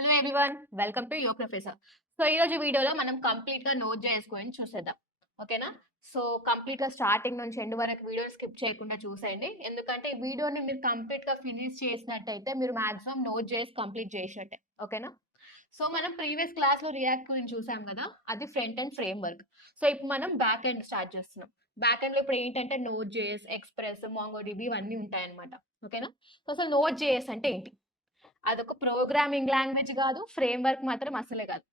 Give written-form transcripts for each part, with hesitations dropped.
Hello everyone, welcome to your professor. So ఈరోజు వీడియోలో మనం కంప్లీట్గా నోట్ చేసుకొని చూసేద్దాం. ఓకేనా? సో కంప్లీట్గా స్టార్టింగ్ నుంచి ఎండ్ వరకు వీడియో స్కిప్ చేయకుండా చూసేయండి. ఎందుకంటే ఈ వీడియోని మీరు కంప్లీట్గా ఫినిష్ చేసినట్టయితే మీరు మాక్సిమం నోట్ చేసి కంప్లీట్ చేసినట్టే. ఓకేనా? సో మనం ప్రీవియస్ క్లాస్లో రియాక్ట్ గురించి చూసాం కదా, అది front and frame work. So ఇప్పుడు మనం బ్యాక్ ఎండ్ స్టార్ట్ చేస్తున్నాం. బ్యాక్ ఎండ్లో ఇప్పుడు ఏంటంటే నోట్ జేఎస్, ఎక్స్ప్రెస్, మాంగోడిబి ఇవన్నీ ఉంటాయన్నమాట. ఓకేనా? సో అసలు నోట్ జేఎస్ అంటే ఏంటి? అదొక ప్రోగ్రామింగ్ లాంగ్వేజ్ కాదు, ఫ్రేమ్ వర్క్ మాత్రం అసలే కాదు.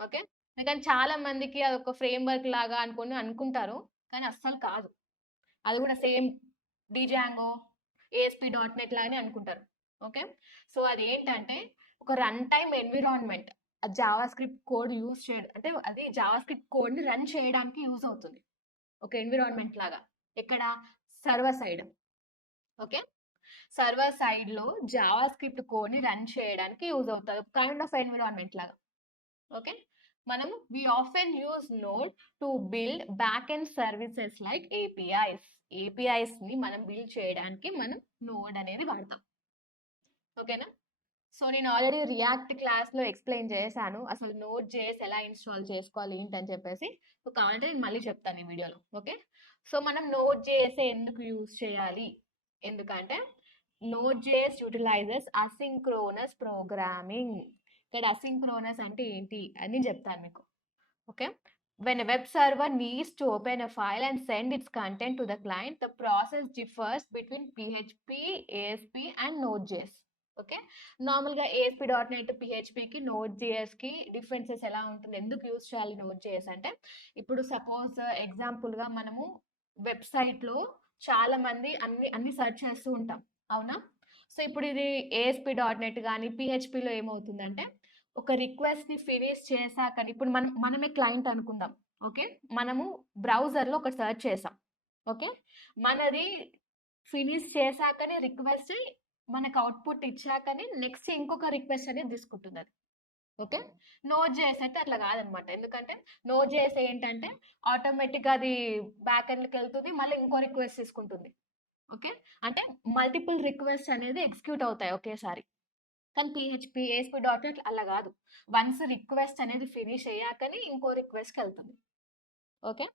ఓకే. ఎందుకంటే చాలా మందికి అదొక ఫ్రేమ్ వర్క్ లాగా అనుకుంటారు. కానీ అస్సలు కాదు. అది కూడా same Django, ASP dot net లాగానే అనుకుంటారు. ఓకే. సో అదేంటంటే ఒక run time environment. JavaScript code use చేయడం అంటే అది జావా స్క్రిప్ట్ కోడ్ని రన్ చేయడానికి యూజ్ అవుతుంది. ఒక ఎన్విరాన్మెంట్ లాగా. ఎక్కడ? Server side. ఓకే. సర్వర్ సైడ్‌లో జావా స్క్రిప్ట్ కోడ్‌ని రన్ చేయడానికి యూజ్ అవుతది. ఒక కైండ్ ఆఫ్ ఎన్విరాన్మెంట్ లాగా. ఓకే. మనము we often use node to build back end services like APIs. ఏపీఐస్‌ని మనం బిల్డ్ చేయడానికి మనం నోడ్ అనేది వాడతాం. ఓకేనా? సో నేను ఆల్రెడీ రియాక్ట్ క్లాస్‌లో ఎక్స్‌ప్లెయిన్ చేశాను. అసలు నోడ్ జేఎస్ ఎలా ఇన్‌స్టాల్ చేసుకోవాలి ఏంటని చెప్పేసి. సో కావాలంటే నేను మళ్ళీ చెప్తాను ఈ వీడియోలో. ఓకే. సో మనం నోడ్ జేఎస్ ఎందుకు యూజ్ చేయాలి? ఎందుకంటే Node.js utilizes asynchronous programming. ఇక్కడ asynchronous అంటే ఏంటి అని చెప్తాను మీకు. Okay. When a web server needs to open a file and send its content to the client, the process differs between PHP, ASP and Node.js. Okay. నార్మల్గా ASP dot net, పిహెచ్పికి, నోడ్.jsకి differences ఎలా ఉంటుంది, ఎందుకు use చేయాలి నోడ్.js అంటే, ఇప్పుడు suppose ఎగ్జాంపుల్గా మనము వెబ్సైట్లో చాలా మంది అన్ని సెర్చ్ చేస్తూ ఉంటాం. అవునా? సో ఇప్పుడు ఇది ఏఎస్పీ డాట్ నెట్ కానీ పిహెచ్పిలో ఏమవుతుందంటే ఒక రిక్వెస్ట్‌ని ఫినిష్ చేశాక ఇప్పుడు మనమే క్లయింట్ అనుకుందాం. ఓకే. మనము బ్రౌజర్‌లో ఒకటి సెర్చ్ చేసాం. ఓకే. మనది ఫినిష్ చేశాకనే రిక్వెస్ట్ మనకు అవుట్‌పుట్ ఇచ్చాకనే నెక్స్ట్ ఇంకొక రిక్వెస్ట్ అనేది తీసుకుంటుందది. ఓకే. నోడ్.js అయితే అట్లా కాదనమాట. ఎందుకంటే నోడ్.js ఏంటంటే ఆటోమేటిక్‌గా అది బ్యాక్ ఎండ్‌కెళ్తుంది. మళ్ళీ ఇంకో రిక్వెస్ట్ తీసుకుంటుంది. ఓకే. అంటే మల్టిపుల్ రిక్వెస్ట్ అనేది ఎగ్జిక్యూట్ అవుతాయి ఒకేసారి. కానీ పీహెచ్‌పీ, ఏఎస్‌పీ డాట్ నెట్ అలా గాదు. వన్స్ రిక్వెస్ట్ అనేది ఫినిష్ అయ్యాకనే ఇంకో రిక్వెస్ట్‌కెళ్తుంది. ఓకే.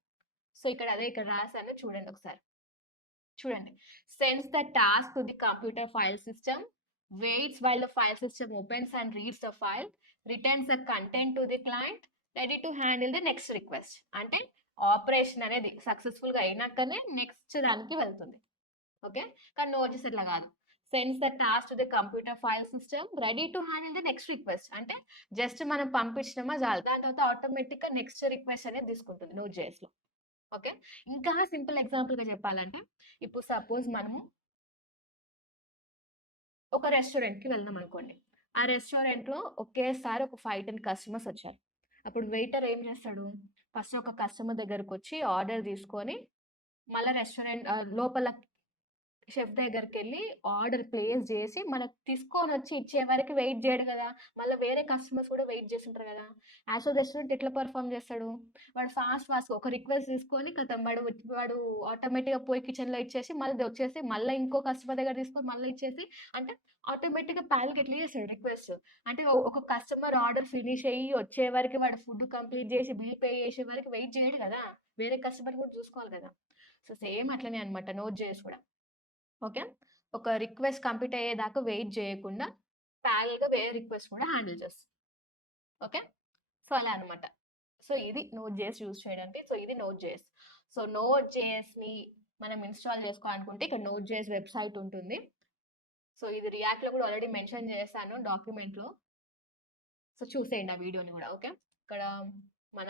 సో, ఇక్కడ రాసాను చూడండి ఒకసారి. చూడండి. Sends the task to the computer file system, waits while the file system opens and reads the file, returns the content to the client, ready to handle the next request. అంటే operation అనేది సక్సెస్‌ఫుల్‌గా అయినాకనే next దానికి వెళ్తుంది. Okay. కానీ notice ఇట్లా కాదు. Sends the task to the computer file system ready to handle the next request. అంటే just మనం పంపించినామా చాలు. దాని తర్వాత ఆటోమేటిక్‌గా నెక్స్ట్ రిక్వెస్ట్ అనేది తీసుకుంటుంది నోడ్.jsలో. ఓకే. ఇంకా సింపుల్ ఎగ్జాంపుల్‌గా చెప్పాలంటే ఇప్పుడు సపోజ్ మనము ఒక రెస్టారెంట్‌కి వెళ్దాం అనుకోండి. ఆ రెస్టారెంట్‌లో ఒకేసారి ఒక 5, 10 కస్టమర్స్ వచ్చారు. అప్పుడు వెయిటర్ ఏం చేస్తాడు? ఫస్ట్ ఒక కస్టమర్ దగ్గరకొచ్చి ఆర్డర్ తీసుకొని మళ్ళా లోపల షెఫ్ దగ్గరికెళ్ళి ఆర్డర్ ప్లేస్ జేసి, మనకు తీసుకొనొచ్చి ఇచ్చే వరకు వెయిట్ జేయడు గదా! మళ్ళా వేరే కస్టమర్స్ కూడా వెయిట్ జేసుంటారు గదా! యాస్ రెస్టారెంట్ ఎట్లా పెర్ఫార్మ్ జేస్తాడు? వాడు ఫాస్ట్‌గా ఒక రిక్వెస్ట్ తీసుకొని ఖతం వాడు ఆటోమేటిక్‌గా పోయి కిచెన్‌లో ఇచ్చేసి, మళ్ళీ వచ్చేసి మళ్ళా ఇంకో కస్టమర్ దగ్గర తీసుకొని మళ్ళీ ఇచ్చేసి, అంటే ఆటోమేటిక్‌గా ప్యాల్‌కి ఎట్లా చేస్తాడు రిక్వెస్ట్. అంటే ఒక కస్టమర్ ఆర్డర్ ఫినిష్ అయ్యి వచ్చే వరకు వాడు ఫుడ్ కంప్లీట్ జేసి, బిల్ పే చేసే వరకు వెయిట్ జేయడు గదా! వేరే కస్టమర్ కూడా చూసుకోవాలి గదా! సో, సేమ్ అట్లనే అన్నమాట నోట్.js కూడా. ఓకే. ఒక రిక్వెస్ట్ కంప్లీట్ అయ్యేదాకా వెయిట్ జేయకుండా ప్యారలెల్‌గా వేరే రిక్వెస్ట్ కూడా హ్యాండిల్ చేస్తుంది. ఓకే. సో, అలా అన్నమాట. సో, ఇది నోడ్.js యూజ్ చేయడానికి. సో, ఇది నోడ్.js. సో, నోడ్.jsని మనం ఇన్‌స్టాల్ చేసుకోవాలనుకుంటే ఇక్కడ నోడ్.js వెబ్‌సైట్ ఉంటుంది. సో, ఇది రియాక్ట్‌లో కూడా ఆల్రెడీ మెన్షన్ చేశాను డాక్యుమెంట్‌లో. సో, చూసేయండి ఆ వీడియోని కూడా. ఓకే. ఇక్కడ మన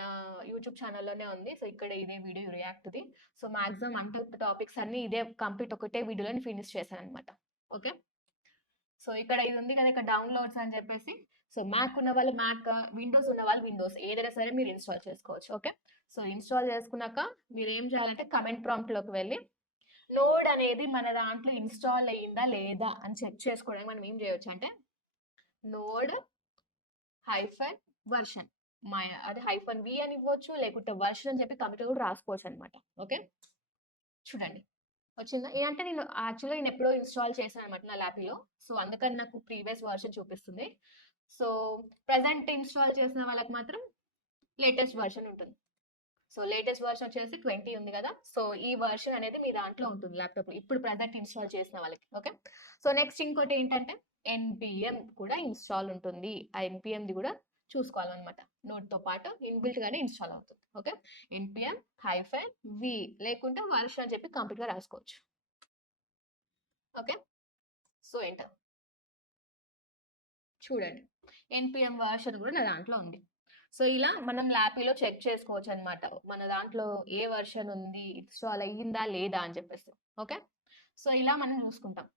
యూట్యూబ్ ఛానల్‌లోనే ఉంది. సో, ఇక్కడ ఇదే వీడియో రియాక్ట్‌ది. సో, మాక్సిమం అన్‌టచ్డ్ టాపిక్స్ అన్నీ ఇదే కంప్లీట్ ఒకటే వీడియోలోని ఫినిష్ చేశానన్నమాట. ఓకే. సో, ఇక్కడ ఇది ఉంది కదా! ఇక్కడ డౌన్‌లోడ్స్ అని చెప్పేసి. సో, మ్యాక్ ఉన్న వాళ్ళు మ్యాక్, విండోస్ ఉన్న వాళ్ళు విండోస్ ఏదైనా సరే మీరు ఇన్‌స్టాల్ చేసుకోవచ్చు. ఓకే. సో, ఇన్‌స్టాల్ చేసుకున్నాక మీరేం చేయాలంటే కమెంట్ ప్రాంప్ట్‌లోకి వెళ్లి నోడ్ అనేది మన దాంట్లో ఇన్‌స్టాల్ అయిందా లేదా అని చెక్ చేసుకోవడానికి మనం ఏం చేయొచ్చంటే నోడ్ హైఫన్ వెర్షన్ అది హైఫన్ వి అని ఇవ్వచ్చు. లేకుంటే వెర్షన్ అని చెప్పి కమిటీలో కూడా రాసుకోవచ్చనమాట. ఓకే. చూడండి. వచ్చిందా? అంటే నేను యాక్చువల్‌గా నేనెప్పుడో ఇన్‌స్టాల్ చేశాననమాట నా ల్యాప్‌లో. సో, అందుకని నాకు ప్రీవియస్ వెర్షన్ చూపిస్తుంది. సో ప్రజెంట్ ఇన్స్టాల్ చేసిన వాళ్ళకి మాత్రం లేటెస్ట్ వర్షన్ ఉంటుంది. సో లేటెస్ట్ వర్షన్ వచ్చేసి 20 ఉంది కదా, సో ఈ వర్షన్ అనేది మీ దాంట్లో ఉంటుంది ల్యాప్టాప్ ఇప్పుడు ప్రజెంట్ ఇన్స్టాల్ చేసిన వాళ్ళకి. ఓకే, సో నెక్స్ట్ ఇంకోటి ఏంటంటే ఎన్పిఎం కూడా ఇన్స్టాల్ ఉంటుంది. ఆ ఎన్పిఎంది కూడా చూసుకోవాలన్నమాట. నోట్తో పాటు ఇన్బిల్ట్ గానే ఇన్స్టాల్ అవుతుంది. ఓకే, ఎన్పిఎం హైఫన్ వి లేకుంటే వర్షన్ అని చెప్పి కంప్లీట్గా రాసుకోవచ్చు. ఓకే, సో ఏంటో చూడండి, ఎన్పిఎం వర్షన్ కూడా నా దాంట్లో ఉంది. సో ఇలా మనం ల్యాపీలో చెక్ చేసుకోవచ్చు అనమాట, మన దాంట్లో ఏ వర్షన్ ఉంది, ఇన్స్టాల్ అయ్యిందా లేదా అని చెప్పేసి. ఓకే, సో ఇలా మనం చూసుకుంటాం.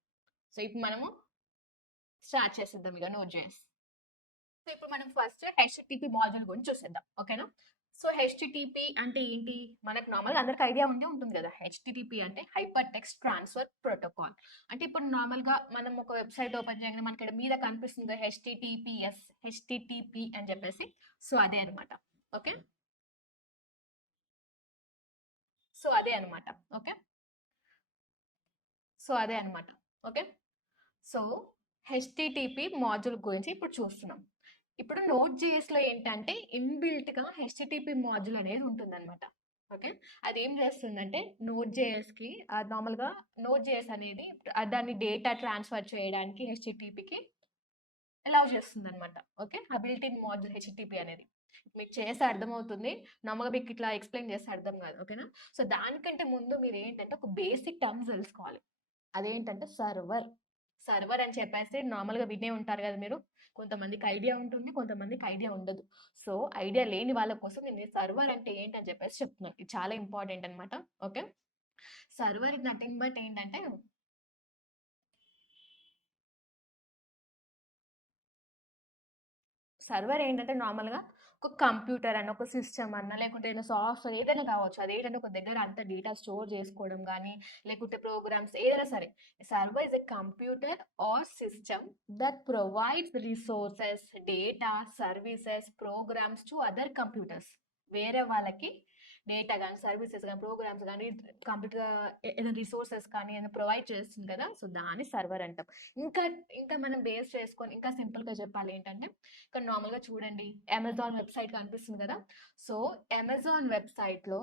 సో ఇప్పుడు మనము స్టార్ట్ చేసేద్దాం ఇక నోట్ జేఎస్. సో ఇప్పుడు మనం ఫస్ట్ హెచ్టిటిపి మాడ్యూల్ గురించి చూసేద్దాం. ఓకేనా, సో హెచ్టిటిపి అంటే ఏంటి, మనకు నార్మల్గా అందరికి ఐడియా ఉంటుంది కదా. హెచ్టిటిపి అంటే హైపర్ టెక్స్ట్ ట్రాన్స్ఫర్ ప్రోటోకాల్. అంటే ఇప్పుడు నార్మల్గా మనం ఒక వెబ్సైట్ ఓపెన్ చేయగానే మనకి ఇక్కడ మీద కనిపిస్తుంది హెచ్టిటిపిఎస్, హెచ్టిటిపి అని చెప్పేసి. సో అదే అనమాట. ఓకే, సో అదే అనమాట. ఓకే, సో అదే అనమాట. ఓకే, సో హెచ్టిటిపి మాడ్యూల్ గురించి ఇప్పుడు చూస్తున్నాం. ఇప్పుడు నోట్ జేఎస్ లో ఏంటంటే ఇన్బిల్ట్ గా హెచ్టిటిపి మాడ్యూల్ అనేది ఉంటుందన్నమాట. ఓకే, అది ఏం చేస్తుందంటే నోట్ జేఎస్ కి నార్మల్ గా నోట్ జేఎస్ అనేది దాన్ని డేటా ట్రాన్స్ఫర్ చేయడానికి హెచ్టిటిపికి అలౌ చేస్తుంది అనమాట. ఓకే, ఆ బిల్ట్ ఇన్ మాడ్యూల్ హెచ్టిటిపి అనేది మీకు చేస్తే అర్థమవుతుంది, నార్మల్గా మీకు ఇట్లా ఎక్స్ప్లెయిన్ చేస్తే అర్థం కాదు. ఓకేనా, సో దానికంటే ముందు మీరు ఏంటంటే ఒక బేసిక్ టర్మ్స్ తెలుసుకోవాలి. అదేంటంటే సర్వర్. సర్వర్ అని చెప్పేసి నార్మల్గా వినే ఉంటారు కదా మీరు. కొంతమందికి ఐడియా ఉంటుంది, కొంతమందికి ఐడియా ఉండదు. సో ఐడియా లేని వాళ్ళ కోసం నేను సర్వర్ అంటే ఏంటని చెప్పేసి చెప్తున్నాను. ఇది చాలా ఇంపార్టెంట్ అనమాట. Okay, server is nothing but ఏంటంటే సర్వర్ ఏంటంటే నార్మల్గా ఒక కంప్యూటర్ అన్న, ఒక సిస్టమ్ అన్న, లేకుంటే ఏదైనా సాఫ్ట్వేర్ ఏదైనా కావచ్చు. అదేంటంటే ఒక దగ్గర అంత డేటా స్టోర్ చేసుకోవడం కానీ, లేకుంటే ప్రోగ్రామ్స్ ఏదైనా సరే. Server is a computer or system that provides resources, data, services, programs to other computers. వేరే వాళ్ళకి డేటా కానీ, సర్వీసెస్ కానీ, ప్రోగ్రామ్స్ కానీ, కంప్యూటర్ ఏదైనా రిసోర్సెస్ కానీ ఏదైనా ప్రొవైడ్ చేస్తుంది కదా, సో దాన్ని సర్వర్ అంటాం. ఇంకా ఇంకా మనం బేస్ చేసుకొని ఇంకా సింపుల్గా చెప్పాలి ఏంటంటే, ఇక్కడ నార్మల్గా చూడండి అమెజాన్ వెబ్సైట్ కనిపిస్తుంది కదా. సో అమెజాన్ వెబ్సైట్లో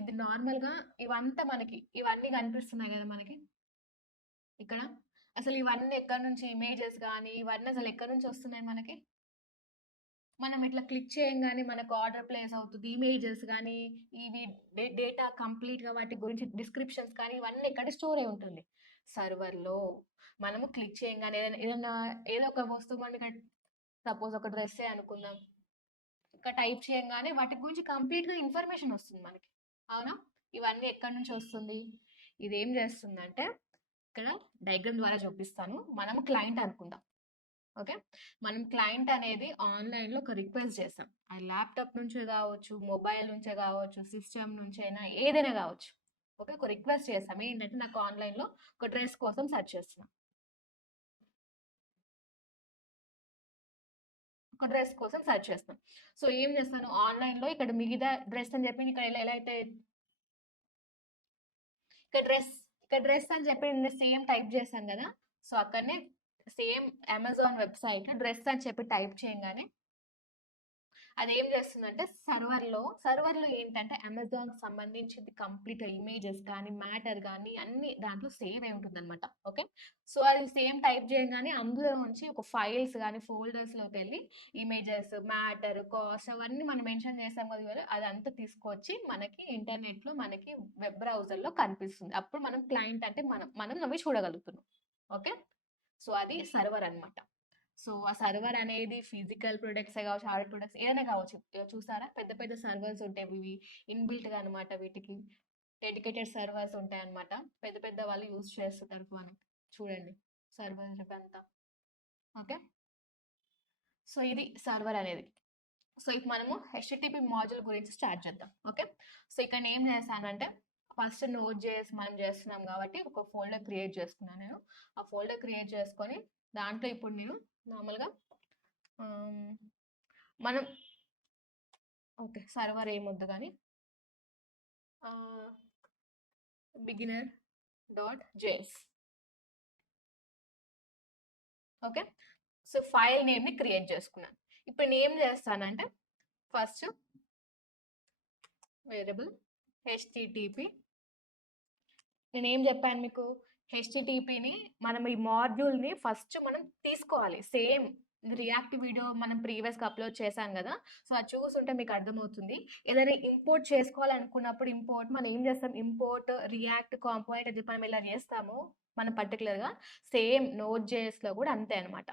ఇది నార్మల్గా ఇవంతా మనకి ఇవన్నీ కనిపిస్తున్నాయి కదా మనకి ఇక్కడ. అసలు ఇవన్నీ ఎక్కడి నుంచి ఇమేజెస్ కానీ ఇవన్నీ అసలు ఎక్కడి నుంచి వస్తున్నాయి మనకి. మనం ఇట్లా క్లిక్ చేయంగానే మనకు ఆర్డర్ ప్లేస్ అవుతుంది. ఇమేజెస్ కానీ ఇవి డేటా కంప్లీట్గా వాటి గురించి డిస్క్రిప్షన్స్ కానీ ఇవన్నీ ఎక్కడ స్టోర్ అయి ఉంటుంది, సర్వర్లో. మనము క్లిక్ చేయంగానే ఏదైనా ఏదో ఒక వస్తువు మనకి, సపోజ్ ఒక డ్రెస్సే అనుకుందాం, ఇంకా టైప్ చేయంగానే వాటి గురించి కంప్లీట్గా ఇన్ఫర్మేషన్ వస్తుంది మనకి. అవునా, ఇవన్నీ ఎక్కడి నుంచి వస్తుంది, ఇది ఏం చేస్తుందంటే ఇక్కడ డయాగ్రామ్ ద్వారా చూపిస్తాను. మనము క్లయింట్ అనుకుందాం. ఓకే, మనం క్లయింట్ అనేది ఆన్లైన్లో ఒక రిక్వెస్ట్ చేస్తాం. అది ల్యాప్టాప్ నుంచే కావచ్చు, మొబైల్ నుంచే కావచ్చు, సిస్టమ్ నుంచి అయినా ఏదైనా కావచ్చు. ఓకే, ఒక రిక్వెస్ట్ చేస్తాం ఏంటంటే నాకు ఆన్లైన్లో ఒక డ్రెస్ కోసం సెర్చ్ చేస్తున్నాం. ఒక డ్రెస్ కోసం సెర్చ్ చేస్తాం. సో ఏం చేస్తాను ఆన్లైన్లో ఇక్కడ మిగతా డ్రెస్ అని చెప్పి ఇక్కడ ఎలా అయితే ఇక్కడ డ్రెస్ ఇక్కడ డ్రెస్ అని చెప్పి నేను సేమ్ టైప్ చేశాను కదా. సో అక్కడనే సేమ్ అమెజాన్ వెబ్సైట్ డ్రెస్ అని చెప్పి టైప్ చేయగానే అది ఏం చేస్తుందంటే సర్వర్లో ఏంటంటే అమెజాన్ సంబంధించింది కంప్లీట్ ఇమేజెస్ కానీ మ్యాటర్ కానీ అన్ని దాంట్లో సేవ్ అయి ఉంటుంది అనమాట. ఓకే, సో అది సేమ్ టైప్ చేయగానే అందులో నుంచి ఒక ఫైల్స్ కానీ ఫోల్డర్స్లోకి వెళ్ళి ఇమేజెస్, మ్యాటర్, కాస్ట్ అవన్నీ మనం మెన్షన్ చేసాం కదా, అదంతా తీసుకొచ్చి మనకి ఇంటర్నెట్లో మనకి వెబ్ బ్రౌజర్లో కనిపిస్తుంది. అప్పుడు మనం క్లయింట్ అంటే మనం అవి చూడగలుగుతున్నాం. ఓకే, సో అది సర్వర్ అనమాట. సో ఆ సర్వర్ అనేది ఫిజికల్ ప్రొడక్ట్స్ కావచ్చు, హార్డ్ ప్రొడక్ట్స్ ఏదైనా కావచ్చు. చూసారా పెద్ద పెద్ద సర్వర్స్ ఉంటాయి, ఇవి ఇన్బిల్ట్ గా అనమాట. వీటికి డెడికేటెడ్ సర్వర్స్ ఉంటాయి అనమాట. పెద్ద పెద్ద వాళ్ళు యూజ్ చేస్తుంటారు మనం. చూడండి సర్వర్ అంతా. ఓకే, సో ఇది సర్వర్ అనేది. సో ఇప్పుడు మనము హెచ్టిటిపి మాడ్యూల్ గురించి స్టార్ట్ చేద్దాం. ఓకే, సో ఇక్కడ ఏం చేశానంటే ఫస్ట్ నోట్ చేసి మనం చేస్తున్నాం కాబట్టి ఒక ఫోల్డర్ క్రియేట్ చేసుకున్నాను నేను. ఆ ఫోల్డర్ క్రియేట్ చేసుకొని దాంట్లో ఇప్పుడు నేను నార్మల్గా మనం ఓకే సర్వర్ ఏమొద్దు కానీ beginner.js. ఓకే, సో ఫైల్ నేమ్ని క్రియేట్ చేసుకున్నాను. ఇప్పుడు నేను ఏం చేస్తానంటే ఫస్ట్ వేరియబుల్ http, నేను ఏం చెప్పాను మీకు, హెచ్టిటిపిని మనం ఈ మాడ్యూల్ని ఫస్ట్ మనం తీసుకోవాలి. సేమ్ రియాక్ట్ వీడియో మనం ప్రీవియస్గా అప్లోడ్ చేశాం కదా, సో అది చూసుంటే మీకు అర్థమవుతుంది. ఏదైనా ఇంపోర్ట్ చేసుకోవాలనుకున్నప్పుడు మనం ఏం చేస్తాం, ఇంపోర్ట్ రియాక్ట్ కాంపోనెంట్ అని చెప్పి మనం ఇలా చేస్తాము మనం పర్టికులర్గా. సేమ్ Node.js కూడా అంతే అనమాట.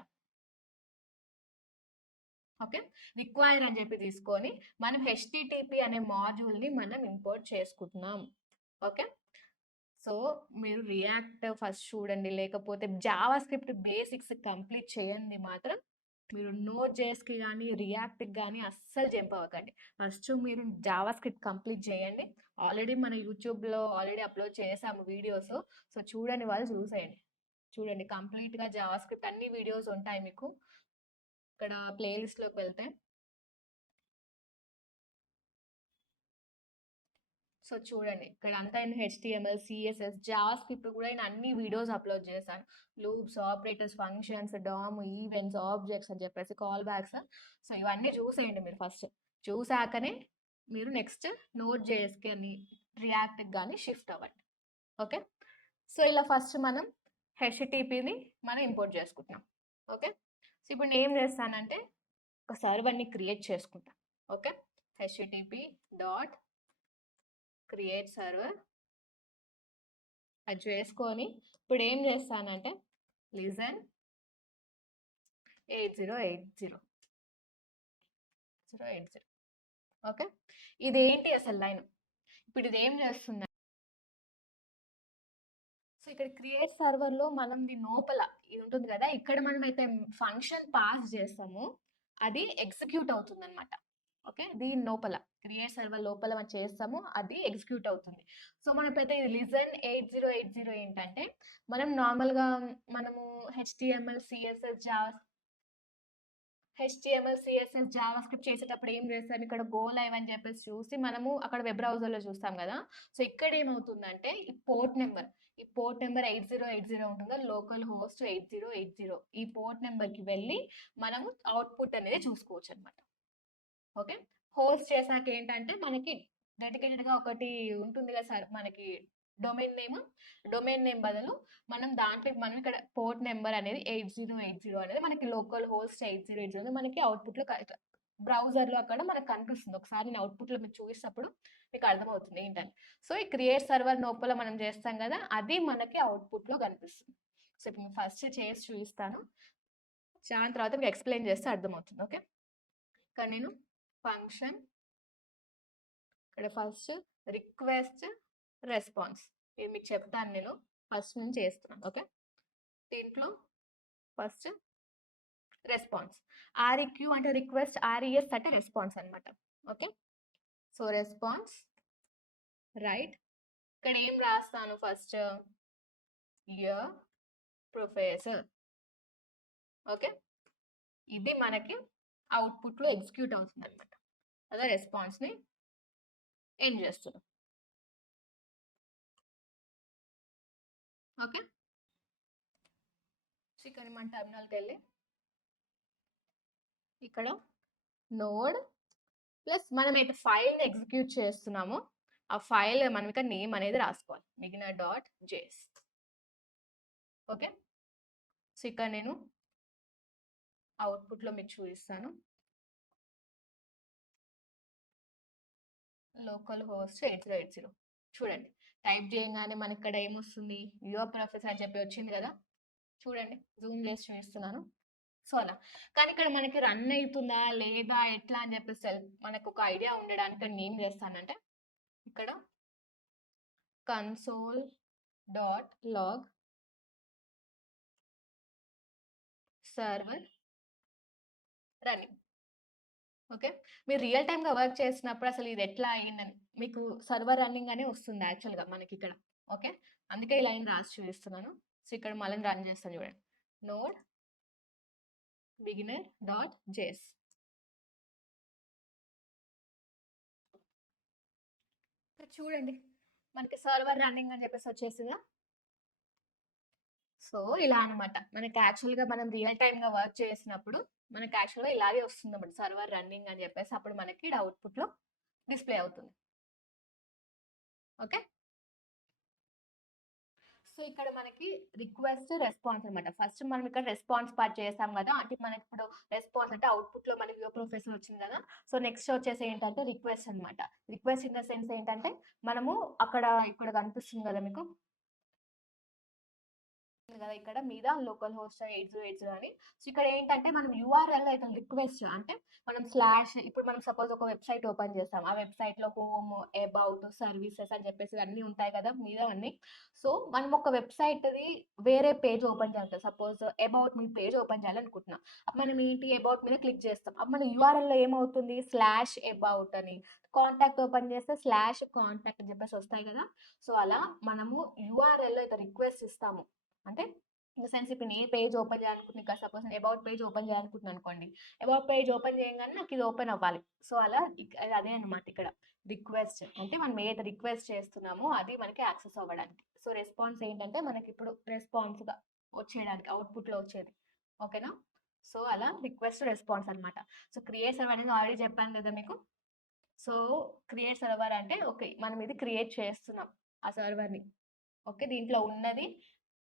ఓకే, రిక్వైర్ అని చెప్పి తీసుకొని మనం హెచ్టిటిపి అనే మాడ్యూల్ని మనం ఇంపోర్ట్ చేసుకుంటున్నాం. ఓకే, సో మీరు రియాక్ట్ ఫస్ట్ చూడండి, లేకపోతే జావా స్క్రిప్ట్ బేసిక్స్ కంప్లీట్ చేయండి మాత్రం మీరు Node.jsకి కానీ రియాక్ట్కి కానీ అస్సలు జంప్ అవ్వకండి. ఫస్ట్ మీరు జావా స్క్రిప్ట్ కంప్లీట్ చేయండి. ఆల్రెడీ మన యూట్యూబ్లో ఆల్రెడీ అప్లోడ్ చేసాము వీడియోస్, సో చూడండి, వాళ్ళు చూసేయండి. చూడండి, కంప్లీట్గా జావా స్క్రిప్ట్ అన్ని వీడియోస్ ఉంటాయి మీకు. ఇక్కడ ప్లేలిస్ట్లోకి వెళ్తే సో చూడండి, ఇక్కడ అంతా నేను HTML, CSS, జావా స్క్రిప్ట్ కూడా నేను అన్ని వీడియోస్ అప్లోడ్ చేశాను. Loops, operators, functions, DOM, events, objects అని చెప్పేసి కాల్ బ్యాక్స్. సో ఇవన్నీ చూసేయండి మీరు ఫస్ట్. చూసాకనే మీరు నెక్స్ట్ Node.jsకి అని రియాక్ట్కి కానీ షిఫ్ట్ అవ్వండి. ఓకే, సో ఇలా ఫస్ట్ మనం హెచ్టిటిపిని మనం ఇంపోర్ట్ చేసుకుంటున్నాం. ఓకే, సో ఇప్పుడు నేను ఏం చేస్తానంటే ఒక సర్వర్ని క్రియేట్ చేసుకుంటాను. Okay, http dot create server అది చేసుకొని ఇప్పుడు ఏం చేస్తానంటే లిజన్ 8080. ఓకే, ఇదేంటి అసలు లైన్, ఇప్పుడు ఇది ఏం చేస్తుంది, సో ఇక్కడ క్రియేట్ సర్వర్లో మనం దీని లోపల ఇది ఉంటుంది కదా, ఇక్కడ మనం అయితే ఫంక్షన్ పాస్ చేస్తాము అది ఎగ్జిక్యూట్ అవుతుంది అనమాట. ఓకే, దీని లోపల క్రియేట్ సర్వర్ లోపల మనం చేస్తాము, అది ఎగ్జిక్యూట్ అవుతుంది. సో మనం ఇప్పుడు లిజన్ 8080 ఏంటంటే మనం నార్మల్గా మనము HTML, CSS, జావా స్క్రిప్ట్ చేసేటప్పుడు ఏం చేస్తాం, ఇక్కడ గో లైవ్ అని చెప్పేసి చూసి మనము అక్కడ వెబ్ బ్రౌజర్లో చూస్తాం కదా. సో ఇక్కడ ఏమవుతుందంటే ఈ పోర్ట్ నెంబర్ 8080 ఉంటుందా, లోకల్ హోస్ట్ 8080, ఈ పోర్ట్ నెంబర్కి వెళ్ళి మనము అవుట్పుట్ అనేది చూసుకోవచ్చు అనమాట. ఓకే, హోస్ట్ చేశాక ఏంటంటే మనకి డెడికేటెడ్గా ఒకటి ఉంటుంది కదా సార్, మనకి డొమైన్ నేమ్ బదులు మనం దాంట్లో మనం ఇక్కడ పోర్ట్ నెంబర్ అనేది 8080 అనేది మనకి లోకల్ హోస్ట్ 8080 మనకి అవుట్పుట్లో బ్రౌజర్లో అక్కడ మనకు కనిపిస్తుంది. ఒకసారి నేను అవుట్పుట్లో మీకు చూసినప్పుడు మీకు అర్థమవుతుంది ఏంటని. సో ఈ క్రియేట్ సర్వర్ లోపల మనం చేస్తాం కదా, అది మనకి అవుట్పుట్లో కనిపిస్తుంది. సో ఇప్పుడు ఫస్ట్ చేసి చూపిస్తాను, దాని తర్వాత మీకు ఎక్స్ప్లెయిన్ చేస్తే అర్థమవుతుంది. ఓకే, ఇక్కడ నేను ఫంక్షన్, ఇక్కడ ఫస్ట్ రిక్వెస్ట్ రెస్పాన్స్, ఇది మీకు చెప్తాను, నేను ఫస్ట్ నుంచి చేస్తున్నాను. ఓకే, దీంట్లో ఫస్ట్ రెస్పాన్స్, REQ అంటే రిక్వెస్ట్, RES అంటే రెస్పాన్స్ అనమాట. ఓకే, సో రెస్పాన్స్ రైట్, ఇక్కడ ఏం రాస్తాను ఫస్ట్, ఇయర్ ప్రొఫెసర్. ఓకే, ఇది మనకి అవుట్పుట్లో ఎగ్జిక్యూట్ అవుతుంది అనమాట. అదే రెస్పాన్స్ని ఎండ్ చేస్తున్నాం. ఓకే, ఇక్కడ మన టర్మినల్కి వెళ్ళి ఇక్కడ నోడ్ ప్లస్ మనం అయితే ఫైల్ ఎగ్జిక్యూట్ చేస్తున్నామో ఆ ఫైల్ మనం ఇక్కడ నేమ్ అనేది రాసుకోవాలి, beginner.js. ఓకే, సో ఇక్కడ నేను అవుట్పుట్లో మీకు చూపిస్తాను, లోకల్ హోస్ట్ 8080. చూడండి, టైప్ చేయగానే మనకి ఇక్కడ ఏమొస్తుంది, యువర్ ప్రొఫెసర్ అని చెప్పి వచ్చింది కదా. చూడండి, జూమ్ చేసి చూపిస్తున్నాను. సో అలా, కానీ ఇక్కడ మనకి రన్ అవుతుందా లేదా ఎట్లా అని చెప్పేసి మనకు ఒక ఐడియా ఉండడానికి నేను ఏం చేస్తానంటే ఇక్కడ console.log సర్వర్ రన్నింగ్. ఓకే, మీరు రియల్ టైమ్గా వర్క్ చేసినప్పుడు అసలు ఇది ఎట్లా అయ్యిందని మీకు సర్వర్ రన్నింగ్ అనే వస్తుంది యాక్చువల్గా మనకి ఇక్కడ. ఓకే, అందుకే ఈ లైన్ రాసి చూపిస్తున్నాను. సో ఇక్కడ మళ్ళీ రన్ చేస్తాను చూడండి, నోడ్ beginner.js. చూడండి, మనకి సర్వర్ రన్నింగ్ అని చెప్పేసి వచ్చేసిందా. సో, ఇలా అనమాట. మనకి యాక్చువల్‌గా మనం రియల్ టైమ్‌గా వర్క్ చేసినప్పుడు, మనకి యాక్చువల్‌గా ఇలాగే వస్తుందన్నమాట. సర్వర్ రన్నింగ్ అని చెప్పేసి అప్పుడు మనకి ఈడ అవుట్‌పుట్‌లో డిస్‌ప్లే అవుతుంది. ఓకే. సో, ఇక్కడ మనకి రిక్వెస్ట్, రెస్పాన్స్ అనమాట. ఫస్ట్ మనం ఇక్కడ రెస్పాన్స్ పార్ట్ చేసాం గదా! అంటే మనకిప్పుడు రెస్పాన్స్ అంటే అవుట్‌పుట్‌లో మనకి వ్యూ ప్రొఫైల్ వచ్చింది గదా! సో, నెక్స్ట్ వచ్చేసి ఏంటంటే రిక్వెస్ట్ అనమాట. రిక్వెస్ట్ ఇన్ ద సెన్స్ ఏంటంటే, మనము అక్కడ ఇక్కడ కనిపిస్తుంది గదా మీకు. ఉంది కదా ఇక్కడ మీద లోకల్ హోస్ట్ 8080 అని. సో ఇక్కడ ఏంటంటే మనం యూఆర్ఎల్ అయితే రిక్వెస్ట్ అంటే మనం స్లాష్ ఇప్పుడు మనం సపోజ్ ఒక వెబ్సైట్ ఓపెన్ చేస్తాం. ఆ వెబ్సైట్ లో హోమ్, అబౌట్, సర్వీసెస్ అని చెప్పేసి అన్నీ ఉంటాయి కదా మీద అన్ని. సో మనం ఒక వెబ్సైట్‌ది వేరే పేజ్ ఓపెన్ చేయాలి. Suppose about me page open చేయాలనుకుంటున్నాం. అప్పుడు మనం ఏంటి అబౌట్ మీద క్లిక్ చేస్తాం. అప్పుడు మన యూఆర్ఎల్‌లో ఏమవుతుంది స్లాష్ అబౌట్ అని. కాంటాక్ట్ ఓపెన్ చేస్తే స్లాష్ కాంటాక్ట్ అని చెప్పేసి వస్తాయి కదా! సో అలా మనము యూఆర్ఎల్‌లో అయితే రిక్వెస్ట్ ఇస్తాము. అంటే ఇన్ ద సెన్స్ ఇప్పుడు నేను ఏ పేజ్ ఓపెన్ చేయాలనుకుంటున్నా ఇక్కడ సపోజ్ నేను అబౌట్ పేజ్ ఓపెన్ చేయాలనుకుంటున్నాను అనుకోండి. అబౌట్ పేజ్ ఓపెన్ చేయంగానే నాకు ఇది ఓపెన్ అవ్వాలి. సో అలా అదే అన్నమాట ఇక్కడ. రిక్వెస్ట్ అంటే మనం ఏది రిక్వెస్ట్ చేస్తున్నామో అది మనకి యాక్సెస్ అవ్వడానికి. సో రెస్పాన్స్ ఏంటంటే మనకి ఇప్పుడు రెస్పాన్స్‌గా వచ్చేయడానికి అవుట్‌పుట్‌లో వచ్చేది. ఓకేనా? సో అలా రిక్వెస్ట్, రెస్పాన్స్ అన్నమాట. సో క్రియేట్ సర్వర్ అనేది ఆల్రెడీ చెప్పాను కదా మీకు. సో క్రియేట్ సర్వర్ అంటే ఓకే. మనం ఇది క్రియేట్ చేస్తున్నాం ఆ సర్వర్‌ని. ఓకే. దీంట్లో ఉన్నది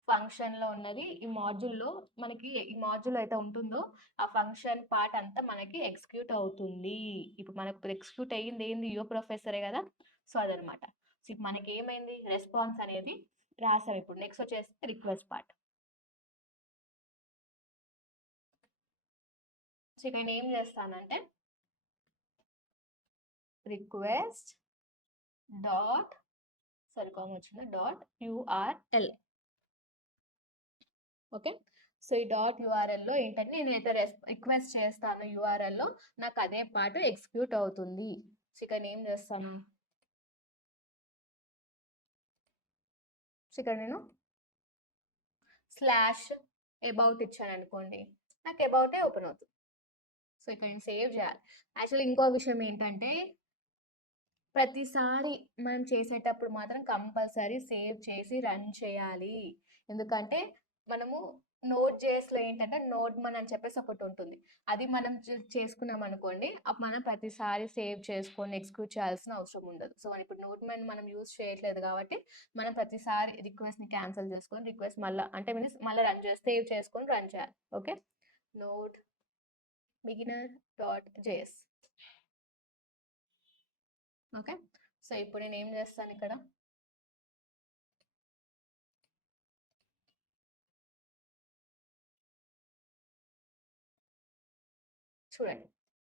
ఫంక్షన్‌లో ఉన్నది ఈ మాడ్యూల్‌లో మనకి ఈ మాడ్యూల్ అయితే ఉంటుందో, ఆ ఫంక్షన్ పార్ట్ అంతా మనకి ఎగ్జిక్యూట్ అవుతుంది. ఇప్పుడు మనకు ఇప్పుడు ఎగ్జిక్యూట్ అయ్యింది ఏంది? యువ ప్రొఫెసరే గదా! సో, అదనమాట. సో, ఇప్పుడు మనకేమైంది? రెస్పాన్స్ అనేది రాసాం ఇప్పుడు. నెక్స్ట్ వచ్చేసి రిక్వెస్ట్ పార్ట్. సో, ఇక్కడ నేనేం చేస్తానంటే రిక్వెస్ట్ డాట్ కామా వచ్చిందా? Dot URL. ఓకే. సో, ఈ డాట్ యూఆర్ఎల్‌లో ఏంటంటే నేనైతే రిక్వెస్ట్ చేస్తాను యూఆర్ఎల్‌లో నాకు అదే పార్ట్ ఎగ్జిక్యూట్ అవుతుంది. సో, ఇక్కడ నేనేం చేస్తాను? సో, ఇక్కడ నేను స్లాష్ అబౌట్ ఇచ్చాననుకోండి. నాకు అబౌటే ఓపెన్ అవుతుంది. సో, ఇక్కడ నేను సేవ్ చేయాలి. యాక్చువల్లీ ఇంకో విషయం ఏంటంటే ప్రతిసారి మనం చేసేటప్పుడు మాత్రం కంపల్సరీ సేవ్ చేసి రన్ చేయాలి. ఎందుకంటే మనము నోట్ జేఎస్‌లో ఏంటంటే నోట్‌మన్ అని చెప్పేసి ఒకటుంటుంది. అది మనం చేసుకున్నాం అనుకోండి. అప్పుడు మనం ప్రతిసారి సేవ్ చేసుకొని ఎగ్జిక్యూట్ చేయాల్సిన అవసరం ఉండదు. సో, ఇప్పుడు నోట్‌మన్ మనం యూజ్ చేయట్లేదు కాబట్టి మనం ప్రతిసారి రిక్వెస్ట్‌ని క్యాన్సిల్ చేసుకొని రిక్వెస్ట్ మళ్ళా అంటే మీన్స్ మళ్ళా రన్ చేసి సేవ్ చేసుకొని రన్ చేయాలి. Okay. Note beginner dot JS. Okay. So, ఇప్పుడు నేనేం చేస్తాను ఇక్కడ చూడండి.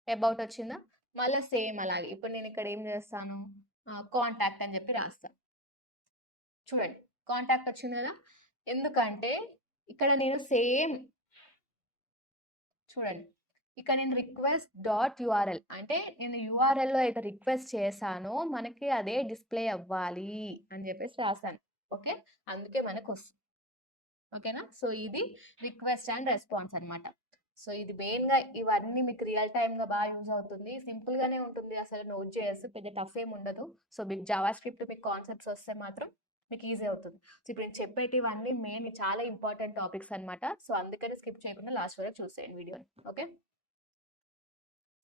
అబౌట్ వచ్చిందా? మళ్ళా సేమ్ అలాగే. ఇప్పుడు నేను ఇక్కడ ఏం చేస్తాను? కాంటాక్ట్ అని చెప్పి రాస్తా. చూడండి. కాంటాక్ట్ వచ్చింది కదా! ఎందుకంటే ఇక్కడ నేను సేమ్ చూడండి. ఇక్కడ నేను రిక్వెస్ట్ డాట్ యూఆర్ఎల్ అంటే నేను యూఆర్ఎల్‌లో అయితే రిక్వెస్ట్ చేశానో మనకి అదే డిస్‌ప్లే అవ్వాలి అని చెప్పేసి రాసాను. ఓకే. అందుకే మనకొస్తుంది. ఓకేనా? సో, ఇది రిక్వెస్ట్ అండ్ రెస్పాన్స్ అన్నమాట. సో, ఇది మెయిన్‌గా ఇవన్నీ మీకు రియల్ టైమ్‌గా బాగా యూజ్ అవుతుంది. సింపుల్‌గానే ఉంటుంది. అసలు నోట్ జేఎస్ పెద్ద టఫ్ ఏమి ఉండదు. సో, మీకు జావా స్క్రిప్ట్ మీకు కాన్సెప్ట్స్ వస్తే మాత్రం మీకు ఈజీ అవుతుంది. సో, ఇప్పుడు నేను చెప్పేటివన్నీ మెయిన్ చాలా ఇంపార్టెంట్ టాపిక్స్ అన్నమాట. సో, అందుకని స్కిప్ చేయకుండా లాస్ట్ వరకు చూసేయండి వీడియోని. ఓకే.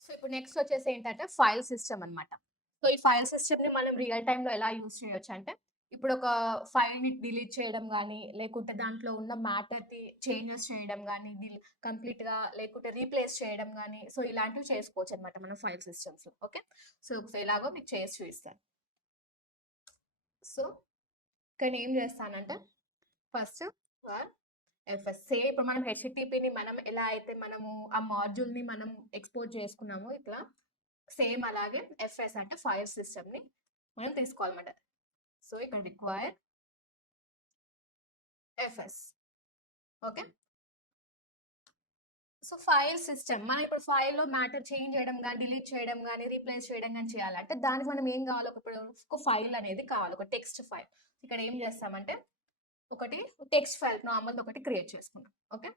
సో, ఇప్పుడు నెక్స్ట్ వచ్చేసి ఏంటంటే ఫైల్ సిస్టమ్ అన్నమాట. సో, ఈ ఫైల్ సిస్టమ్‌ని మనం రియల్ టైమ్‌లో ఎలా యూజ్ చేయొచ్చంటే, ఇప్పుడు ఒక ఫైల్‌ని డిలీట్ చేయడం గానీ, లేకుంటే దాంట్లో ఉన్న మ్యాటర్‌ని చేంజెస్ చేయడం గానీ, కంప్లీట్‌గా లేకుంటే రీప్లేస్ చేయడం గానీ, సో, ఇలాంటివి చేసుకోవచ్చనమాట మనం ఫైల్ సిస్టమ్స్‌లో. ఓకే. సో, ఎలాగో మీకు చేసి చూపిస్తాను. సో, ఇక్కడ నేనేం చేస్తానంటే, ఫస్ట్ ఎఫ్ఎస్ సేమ్ ఇప్పుడు మనం హెచ్‌టిటిపిని మనం ఎలా అయితే మనము ఆ మాడ్యూల్‌ని మనం ఎక్స్‌పోర్ట్ చేసుకున్నామో ఇట్లా సేమ్ అలాగే ఎఫ్ఎస్ అంటే ఫైల్ సిస్టమ్‌ని మనం తీసుకోవాలన్నమాట. సో, ఇక్కడ require FS. Okay. So, file system మనం ఇప్పుడు ఫైల్‌లో మ్యాటర్ చేంజ్ చేయడం గాని, డిలీట్ చేయడం గాని, రీప్లేస్ చేయడం గాని చేయాలంటే దానికి మనం ఏం కావాలి ఒక ఫైల్ అనేది కావాలి. ఒక టెక్స్ట్ ఫైల్. ఇక్కడ ఏం చేస్తామంటే ఒకటి టెక్స్ట్ ఫైల్ నార్మల్‌ది ఒకటి క్రియేట్ చేసుకుంటాం. ఓకే.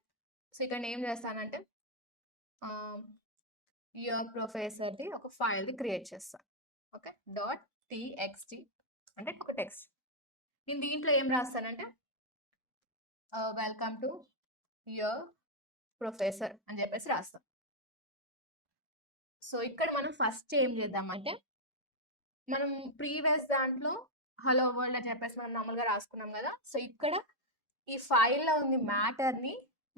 సో, ఇక్కడ నేను ఏం చేస్తానంటే ఆహ్, యువర్ ప్రొఫెసర్‌ది ఒక ఫైల్‌ది క్రియేట్ చేస్తా. ఓకే. డాట్ టీఎక్స్టీ అంటే ఒక టెక్స్ట్. నేను దీంట్లో ఏం రాస్తానంటే వెల్కమ్ టు యువర్ ప్రొఫెసర్ అని చెప్పేసి రాస్తాం. సో ఇక్కడ మనం ఫస్ట్ ఏం చేద్దామంటే, మనం ప్రీవియస్ దాంట్లో హలో వరల్డ్ అని చెప్పేసి మనం నార్మల్గా రాసుకున్నాం కదా. సో ఇక్కడ ఈ ఫైల్లో ఉంది మ్యాటర్ని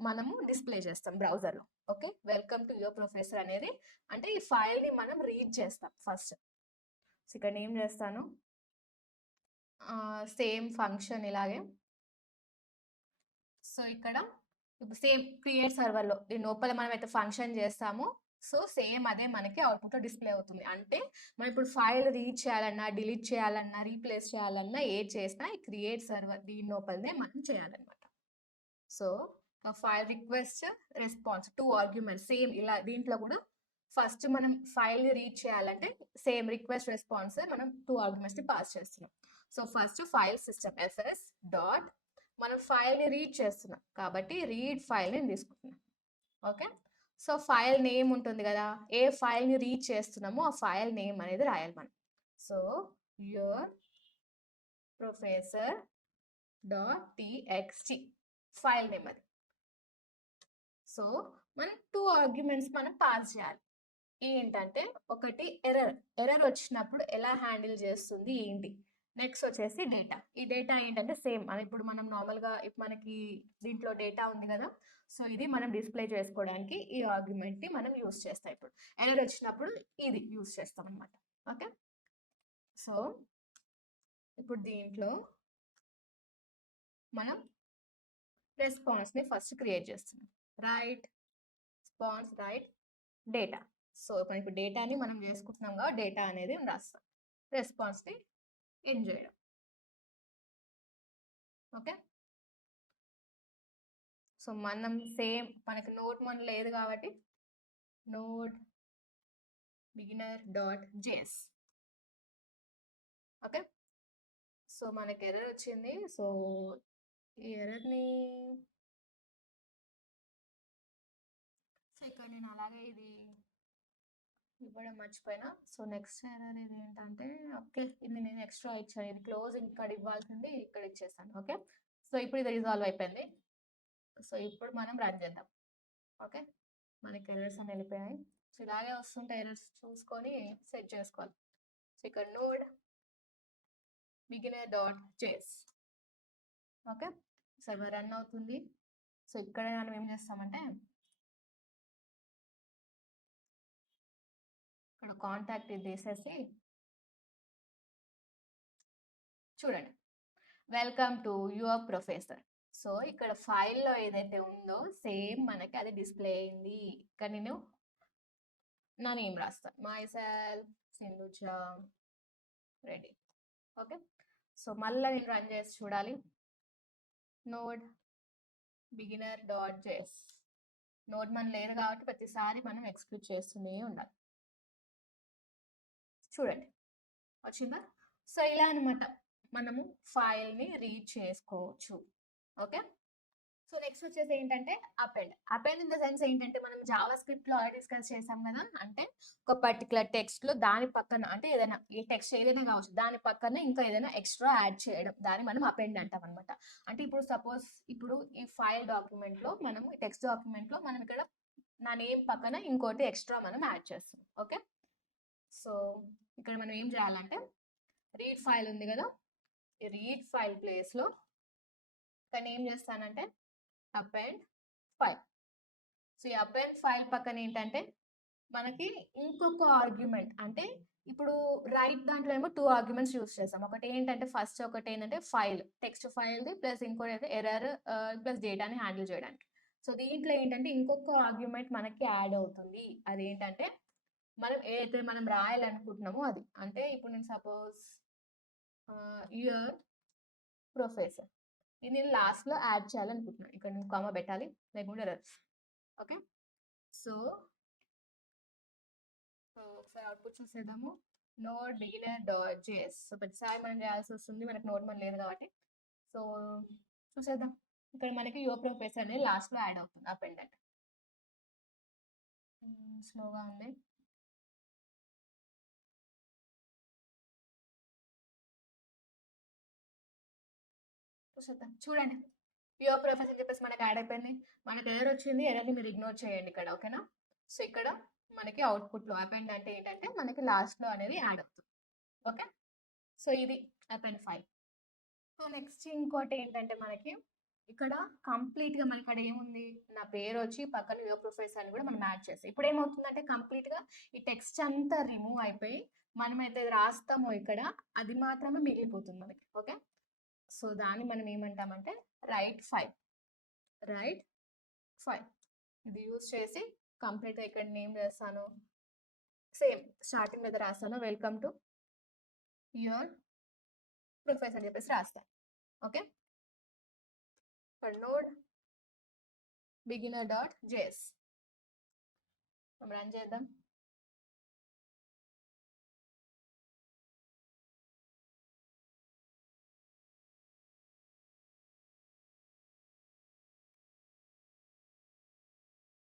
మనము డిస్ప్లే చేస్తాం బ్రౌజర్లో. Okay, welcome to your professor అనేది అంటే ఈ ఫైల్ని మనం రీడ్ చేస్తాం ఫస్ట్. సో ఇక్కడ ఏం చేస్తాను, సేమ్ ఫంక్షన్ ఇలాగే. సో ఇక్కడ సేమ్ క్రియేట్ సర్వర్లో దీని లోపల మనం అయితే ఫంక్షన్ చేస్తామో సో సేమ్ అదే మనకి అవుట్పుట్లో డిస్ప్లే అవుతుంది. అంటే మనం ఇప్పుడు ఫైల్ రీడ్ చేయాలన్నా, డిలీట్ చేయాలన్నా, రీప్లేస్ చేయాలన్నా ఏది చేసినా ఈ క్రియేట్ సర్వర్ దీని లోపలనే మనం చేయాలన్నమాట. So file request, response, 2 arguments same ఇలా దీంట్లో కూడా ఫస్ట్ మనం ఫైల్ని రీడ్ చేయాలంటే సేమ్ రిక్వెస్ట్ రెస్పాన్స్ మనం 2 ఆర్గ్యుమెంట్స్ని పాస్ చేస్తున్నాం. So first file system FS dot మనం ఫైల్ని రీడ్ చేస్తున్నాం కాబట్టి రీడ్ ఫైల్ని తీసుకుంటున్నాం. ఓకే, సో ఫైల్ నేమ్ ఉంటుంది కదా, ఏ ఫైల్ని రీడ్ చేస్తున్నామో ఆ ఫైల్ నేమ్ అనేది రాయాలి మనం. So your professor dot TXT file name అది. సో మనం 2 ఆర్గ్యుమెంట్స్ మనం పాస్ చేయాలి. ఏంటంటే ఒకటి ఎర్రర్ వచ్చినప్పుడు ఎలా హ్యాండిల్ చేస్తుంది ఏంటి, నెక్స్ట్ వచ్చేసి డేటా. ఈ డేటా ఏంటంటే సేమ్ ఇప్పుడు మనం నార్మల్గా ఇప్పుడు మనకి దీంట్లో డేటా ఉంది కదా, సో ఇది మనం డిస్ప్లే చేసుకోవడానికి ఈ ఆర్గ్యుమెంట్ని మనం యూస్ చేస్తాం. ఇప్పుడు ఎర్రర్ వచ్చినప్పుడు ఇది యూస్ చేస్తాం అనమాట. ఓకే, సో ఇప్పుడు దీంట్లో మనం రెస్పాన్స్ని ఫస్ట్ క్రియేట్ చేస్తున్నాం. Right response, right data. So ఇప్పుడు డేటాని మనం చేసుకుంటున్నాం కదా, డేటా అనేది రాస్తాం, రెస్పాన్స్ని ఎండ్ చేయడం. ఓకే, సో మనం సేమ్ మనకి నోట్ మన లేదు కాబట్టి node beginner dot JS. Okay, so మనకి ఎర్రర్ వచ్చింది. సో ఈ ఎర్రర్ని ఇక్కడ నేను అలాగే ఇది ఇవ్వడం మర్చిపోయినా. సో నెక్స్ట్ ఎర్రర్ ఇది ఏంటంటే, ఓకే ఇది నేను ఎక్స్ట్రా ఇచ్చాను, ఇది క్లోజ్ ఇక్కడ ఇవ్వాల్సింది ఇక్కడ ఇచ్చేసాను. ఓకే, సో ఇప్పుడు ఇది రిజాల్వ్ అయిపోయింది. సో ఇప్పుడు మనం రన్ చేద్దాం. ఓకే, మనకి ఎర్రర్స్ అని వెళ్ళిపోయాయి. సో ఇలాగే వస్తుంటే ఎర్రర్స్ చూసుకొని సెట్ చేసుకోవాలి. సో ఇక్కడ node beginner dot JS. Okay, server run అవుతుంది. సో ఇక్కడ మనం ఏం చేస్తామంటే ఇక్కడ కాంటాక్ట్ ఇది తీసేసి చూడండి, welcome to your professor. So ఇక్కడ ఫైల్లో ఏదైతే ఉందో సేమ్ మనకి అది డిస్ప్లే అయింది. ఇక్కడ నేను నా నేమ్ రాస్తాను, my self Sindhuja Reddy. Okay, so మళ్ళీ నేను రన్ చేసి చూడాలి, node beginner dot JS. Node మన లేదు కాబట్టి ప్రతిసారి మనం ఎక్స్క్యూట్ చేస్తూనే ఉండాలి. చూడండి వచ్చిందా. సో ఇలా అనమాట మనము ఫైల్ని రీడ్ చేసుకోవచ్చు. ఓకే, సో నెక్స్ట్ వచ్చేసి ఏంటంటే అపెండ్ ఇన్ ద సెన్స్ ఏంటంటే మనం జావా స్క్రిప్ట్లో ఆల్రెడీ డిస్కస్ చేసాం కదా. అంటే ఒక పర్టికులర్ టెక్స్ట్లో దాని పక్కన అంటే ఏదైనా ఈ టెక్స్ట్ ఏదైనా కావచ్చు దాని పక్కన ఇంకా ఏదైనా ఎక్స్ట్రా యాడ్ చేయడం, దాన్ని మనం అపెండ్ అంటాం అనమాట. అంటే ఇప్పుడు సపోజ్ ఇప్పుడు ఈ ఫైల్ డాక్యుమెంట్లో మనం ఈ టెక్స్ట్ డాక్యుమెంట్లో మనం ఇక్కడ నా నేమ్ పక్కన ఇంకోటి ఎక్స్ట్రా మనం యాడ్ చేస్తాం. ఓకే, సో ఇక్కడ మనం ఏం చేయాలంటే రీడ్ ఫైల్ ఉంది కదా, ఈ రీడ్ ఫైల్ ప్లేస్లో ఇక్కడ ఏం చేస్తానంటే అపెండ్ ఫైల్. సో ఈ అపెండ్ ఫైల్ పక్కన ఏంటంటే మనకి ఇంకొక ఆర్గ్యుమెంట్, అంటే ఇప్పుడు రైట్ దాంట్లో ఏమో 2 ఆర్గ్యుమెంట్స్ యూస్ చేస్తాం. ఒకటి ఏంటంటే ఫస్ట్ ఒకటి ఏంటంటే ఫైల్ టెక్స్ట్ ఫైల్ది ప్లస్ ఇంకోటి అయితే ఎర్రర్ ప్లస్ డేటాని హ్యాండిల్ చేయడానికి. సో దీంట్లో ఏంటంటే ఇంకొక ఆర్గ్యుమెంట్ మనకి యాడ్ అవుతుంది. అదేంటంటే మనం ఏదైతే మనం రాయాలనుకుంటున్నామో అది. అంటే ఇప్పుడు నేను సపోజ్ యువర్ ప్రొఫెసర్ ఇది నేను లాస్ట్లో యాడ్ చేయాలనుకుంటున్నాను. ఇక్కడ నేను కామా పెట్టాలి లేకుంటే ఎర్రర్స్. ఓకే, సో ఒకసారి అవుట్పుట్ చూసేద్దాము, node beginner dot JS. So ప్రతిసారి మనం చేయాల్సి వస్తుంది, మనకు నోట్ మన లేదు కాబట్టి. సో చూసేద్దాం, ఇక్కడ మనకి యువర్ ప్రొఫెసర్ అనేది లాస్ట్లో యాడ్ అవుతుంది అపెండెంట్. స్లోగా ఉంది. చూసేద్దాం, చూడండి యువర్ ప్రొఫైల్ అని చెప్పేసి మనకి యాడ్ అయిపోయింది. మనకి ఎర్రర్ వచ్చింది. ఎర్రర్‌ని మీరు ఇగ్నోర్ చేయండి ఇక్కడ. ఓకేనా? సో, ఇక్కడ మనకి అవుట్‌పుట్‌లో అపెండ్ అంటే ఏంటంటే మనకి లాస్ట్‌లో అనేది యాడ్ అవుతుంది. ఓకే. సో, ఇది అపెండ్ ఫైల్. సో, నెక్స్ట్ ఇంకోటి ఏంటంటే మనకి ఇక్కడ కంప్లీట్‌గా మనకాడ ఏముంది? నా పేరొచ్చి పక్కన యువర్ ప్రొఫైల్స్ అని కూడా మనం యాడ్ చేసాం. ఇప్పుడేమవుతుందంటే కంప్లీట్‌గా ఈ టెక్స్ట్ అంతా రిమూవ్ అయిపోయి మనమైతే రాస్తామో ఇక్కడ అది మాత్రమే మిగిలిపోతుంది మనకి. ఓకే. సో, దాన్ని మనం ఏమంటామంటే రైట్ ఫైల్. Right file. ఇది యూజ్ చేసి కంప్లీట్‌గా ఇక్కడ నేమ్ చేస్తాను. సేమ్ స్టార్టింగ్‌లో అయితే రాస్తాను. వెల్కమ్ టు యువర్ ప్రొఫైల్స్ అని చెప్పేసి రాస్తాను. ఓకే. ఫర్ నోడ్ beginner.js మనం రన్ చేద్దాం.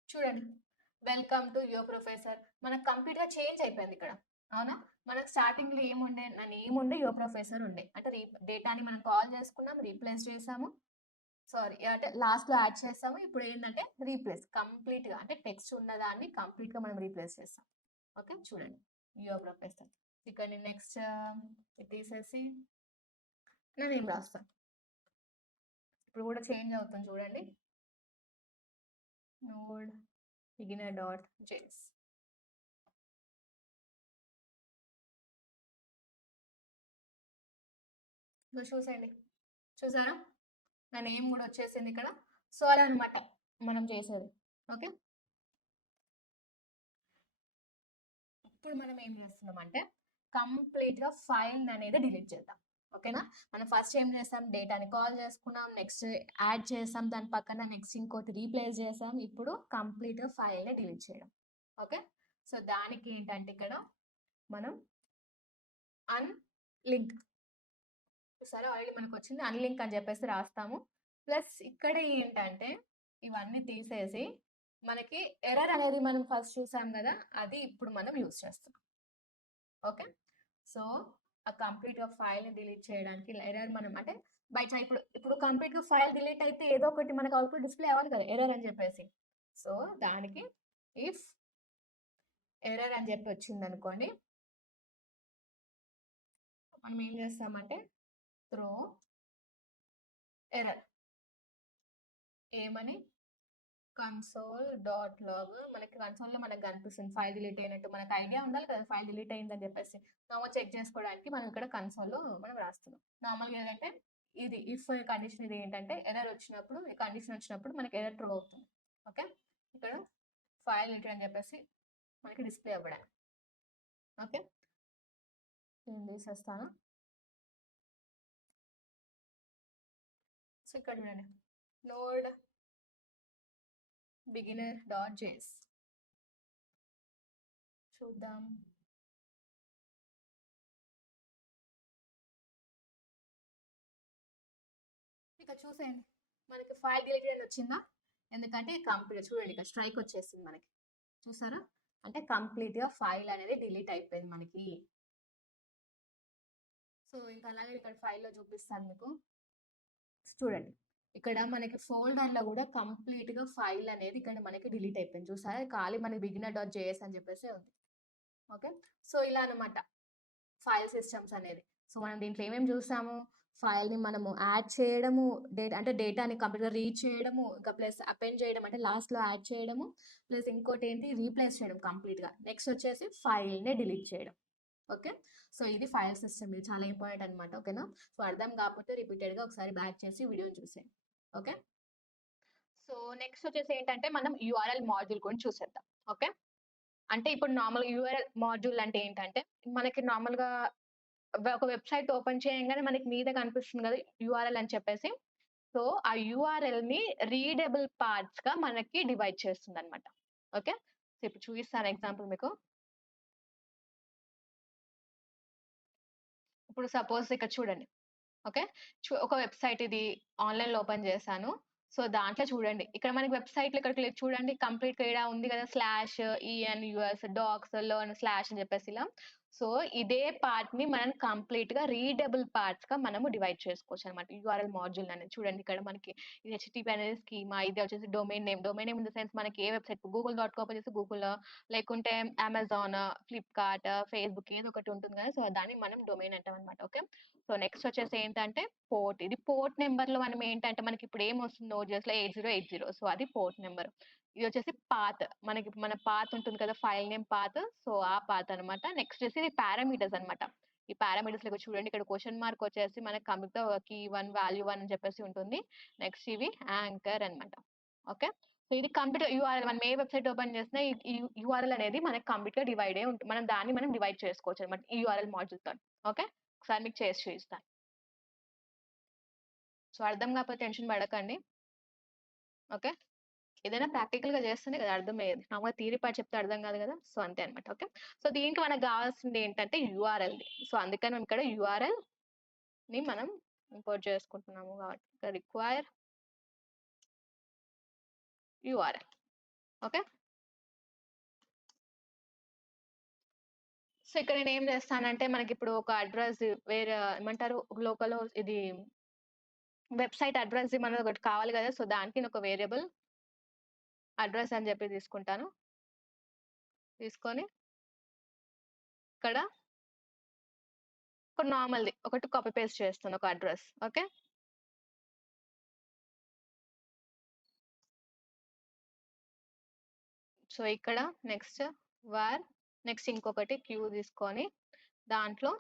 చూడండి. Welcome to your professor. మనకు కంప్లీట్‌గా చేంజ్ అయిపోయింది ఇక్కడ. అవునా? మనకు స్టార్టింగ్‌లో ఏముండే నా నేమ్ ఉండే యువర్ ప్రొఫెసర్ ఉండే. అంటే డేటాని మనం కాల్ చేసుకున్నాం, రీప్లేస్ చేసాము. సారీ అంటే లాస్ట్‌లో యాడ్ చేసాము. ఇప్పుడు ఏంటంటే రీప్లేస్ కంప్లీట్‌గా అంటే టెక్స్ట్ ఉన్నదాన్ని కంప్లీట్‌గా మనం రీప్లేస్ చేసాం. ఓకే. చూడండి. Your professor. ఇక్కడ నేను నెక్స్ట్ ఇది తీసేసి నా నేమ్ రాస్తాను. ఇప్పుడు కూడా చేంజ్ అవుతుంది చూడండి. Node beginner.js. ఇగో చూసేయండి. చూసారా? నా నేమ్ కూడా వచ్చేసింది ఇక్కడ. సో, అలా అనమాట మనం చేసేది. ఓకే. ఇప్పుడు మనం ఏం చేస్తున్నామంటే కంప్లీట్‌గా ఫైల్ అనేది డిలీట్ చేద్దాం. ఓకేనా? మనం ఫస్ట్ ఏం చేసాం డేటాని కాల్ చేసుకున్నాం. నెక్స్ట్ యాడ్ చేసాం. దాని పక్కన నెక్స్ట్ ఇంకోటి రీప్లేస్ చేసాం. ఇప్పుడు కంప్లీట్‌గా ఫైల్‌ని డిలీట్ చేయడం. ఓకే. సో, దానికి ఏంటంటే ఇక్కడ మనం అన్‌లింక్ చూసారా? ఆల్రెడీ మనకొచ్చింది అన్‌లింక్ అని చెప్పేసి రాస్తాము. ప్లస్ ఇక్కడ ఏంటంటే ఇవన్నీ తీసేసి మనకి ఎర్రర్ అనేది మనం ఫస్ట్ చూసాం గదా! అది ఇప్పుడు మనం యూజ్ చేస్తున్నాం. ఓకే. సో, ఆ కంప్లీట్‌గా ఫైల్‌ని డిలీట్ చేయడానికి ఎర్రర్ మనం అంటే బై చా ఇప్పుడు కంప్లీట్‌గా ఫైల్ డిలీట్ అయితే ఏదో ఒకటి మనకు అవుట్‌పుట్ డిస్‌ప్లే అవ్వాలి కదా! ఎర్రర్ అని చెప్పేసి. సో, దానికి ఇఫ్ ఎర్రర్ అని చెప్పి వచ్చిందనుకోండి మనం ఏం చేస్తామంటే త్రో ఎర్రర్ ఏమని కన్సోల్.లాగ్ మనకి కన్సోల్‌లో మనకు కనిపిస్తుంది. ఫైల్ డిలీట్ అయినట్టు. మనకు ఐడియా ఉండాలి కదా! ఫైల్ డిలీట్ అయిందని చెప్పేసి. నార్మల్ చెక్ చేసుకోవడానికి మనం ఇక్కడ కన్సోల్‌లో మనం రాస్తున్నాం. నార్మల్‌గా ఏంటంటే ఇది ఇఫ్ కండిషన్ ఇది ఏంటంటే ఎర్రర్ వచ్చినప్పుడు ఈ కండిషన్ వచ్చినప్పుడు మనకి ఎర్రర్ త్రో అవుతుంది. ఓకే. ఇక్కడ ఫైల్ డిలీటెడ్ అని చెప్పేసి మనకి డిస్‌ప్లే అవ్వడానికి. ఓకే. నేను తీసేస్తాను. సో, ఇక్కడ చూడండి. నోడ్ beginner.js చూద్దాం. ఇక చూసేయండి. మనకి ఫైల్ డిలీటెడ్ అని వచ్చిందా? ఎందుకంటే కంప్లీట్ చూడండి ఇక్కడ స్ట్రైక్ వచ్చేసింది మనకి. చూసారా? అంటే కంప్లీట్‌గా ఫైల్ అనేది డిలీట్ అయిపోయింది మనకి. సో, ఇంకా అలాగే ఇక్కడ ఫైల్‌లో చూపిస్తాను మీకు. చూడండి. ఇక్కడ మనకి ఫోల్డర్‌లో గూడా కంప్లీట్‌గా ఫైల్ అనేది ఇక్కడ మనకి డిలీట్ అయిపోయింది. చూసారా? ఖాళీ మనకి బిగినర్.జేఎస్ అని చెప్పేసి ఉంది. ఓకే. సో, ఇలా అన్నమాట ఫైల్ సిస్టమ్స్ అనేది. సో, మనం దీంట్లో ఏమేమి చూసాము? ఫైల్‌ని మనము యాడ్ చేయడము, అంటే డేటాని కంప్లీట్‌గా రీడ్ చేయడము, ఇంకా ప్లస్ అపెండ్ చేయడం అంటే లాస్ట్‌లో యాడ్ చేయడము, ప్లస్ ఇంకోటేంటి రీప్లేస్ చేయడం కంప్లీట్‌గా. నెక్స్ట్ వచ్చేసి ఫైల్‌ని డిలీట్ చేయడం. ఓకే. సో, ఇది ఫైల్ సిస్టమ్ ఇది చాలా ఇంపార్టెంట్ అనమాట. ఓకేనా? సో, అర్థం కాకపోతే రిపీటెడ్‌గా ఒకసారి బ్యాక్ చేసి వీడియోని చూసేయండి. ఓకే. సో, నెక్స్ట్ వచ్చేసి ఏంటంటే మనం యూఆర్ఎల్ మాడ్యూల్ గురించి చూసేద్దాం. ఓకే. అంటే ఇప్పుడు నార్మల్‌గా యూఆర్ఎల్ మాడ్యూల్ అంటే ఏంటంటే మనకి నార్మల్‌గా ఒక వెబ్‌సైట్ ఓపెన్ చేయంగానే మనకి మీద కనిపిస్తుంది కదా! యూఆర్ఎల్ అని చెప్పేసి. సో, ఆ యూఆర్ఎల్‌ని రీడబుల్ పార్ట్స్‌గా మనకి డివైడ్ చేస్తుందన్నమాట. ఓకే. సో, ఇప్పుడు చూపిస్తాను ఎగ్జాంపుల్ మీకు. ఇప్పుడు సపోజ్ ఇక్కడ చూడండి. ఓకే. ఒక వెబ్‌సైట్ ఇది ఆన్‌లైన్‌లో ఓపెన్ చేశాను. సో, దాంట్లో చూడండి. ఇక్కడ మనకి వెబ్‌సైట్‌లో ఇక్కడ చూడండి కంప్లీట్‌గా ఈడ ఉంది కదా! స్లాష్ ఈఎన్‌యూఎస్ డాక్స్ లెర్న్ స్లాష్ అని చెప్పేసి ఇలా. సో, ఇదే పార్ట్‌ని మనం కంప్లీట్‌గా రీడబుల్ పార్ట్స్‌గా మనము డివైడ్ చేసుకోవచ్చనమాట. యూఆర్ఎల్ మాడ్యూల్ అనేది. చూడండి ఇక్కడ మనకి ఇది హెచ్‌టిటిపి అనేది స్కీమా, ఇది వచ్చేసి domain name. Domain name in the sense మనకి ఏ వెబ్‌సైట్ గూగుల్.com ఓపెన్ చేస్తే గూగుల్, లేకుంటే అమెజాన్, ఫ్లిప్‌కార్ట్, ఫేస్‌బుక్ ఏదో ఒకటి ఉంటుంది కదా! సో, దాన్ని మనం డొమైన్ అంటామనమాట. ఓకే. సో, నెక్స్ట్ వచ్చేసి ఏంటంటే పోర్ట్. ఇది పోర్ట్ నంబర్‌లో మనం ఏంటంటే మనకిప్పుడు ఏమొస్తుంది నోడ్.jస్‌లో 8080. సో, అది పోర్ట్ నంబర్. ఇదొచ్చేసి పాత్. మన పాత్ ఉంటుంది కదా! File name path. సో, ఆ పాత్ అనమాట. నెక్స్ట్ వచ్చేసి ఇది పారామీటర్స్ అనమాట. ఈ పారామీటర్స్‌లో ఇక్కడ చూడండి ఇక్కడ క్వెషన్ మార్క్ వచ్చేసి మనకు కంప్లీట్‌గా కీ 1, వాల్యూ 1 అని చెప్పేసి ఉంటుంది. నెక్స్ట్ ఇవి యాంకర్ అనమాట. ఓకే. సో, ఇది కంప్లీట్ యూఆర్ఎల్ మనం ఏ వెబ్‌సైట్ ఓపెన్ చేసినా ఈ ఈ యూఆర్ఎల్ అనేది మనకు కంప్లీట్‌గా డివైడ్ అయ్యి ఉంటుంది. మనం డివైడ్ చేసుకోవచ్చు అనమాట. ఈ యూఆర్ఎల్ మాడ్యూల్‌తోని. ఓకే. ఒకసారి మీకు చేసి చూపిస్తాను. సో, అర్థం కాకపోతే టెన్షన్ పడకండి. ఓకే. ఏదైనా ప్రాక్టికల్‌గా చేస్తేనే కదా అర్థమయ్యేది. మామూలుగా థియరీ పార్ట్ చెప్తే అర్థం కాదు కదా! సో, అంతే అన్నమాట. ఓకే. సో, దీనికి మనకు కావాల్సింది ఏంటంటే యూఆర్ఎల్‌ది. సో, అందుకని మనం ఇక్కడ యూఆర్ఎల్‌ని మనం ఇంపోర్ట్ చేసుకుంటున్నాము కాబట్టి రిక్వైర్ యూఆర్ఎల్. ఓకే. సో, ఇక్కడ నేనేం చేస్తానంటే మనకిప్పుడు ఒక అడ్రెస్ వేరే ఏమంటారు లోకల్ ఇది వెబ్‌సైట్ అడ్రెస్ మనది ఒకటి కావాలి కదా! సో, దానికి నేను ఒక వేరియబుల్ అడ్రెస్ అని చెప్పి తీసుకుంటాను. తీసుకొని ఇక్కడ ఒక నార్మల్‌ది ఒకటి కాపీ పేస్ట్ చేస్తాను ఒక అడ్రెస్. ఓకే. సో, ఇక్కడ నెక్స్ట్ వర్ నెక్స్ట్ ఇంకొకటి క్యూ తీసుకొని దాంట్లో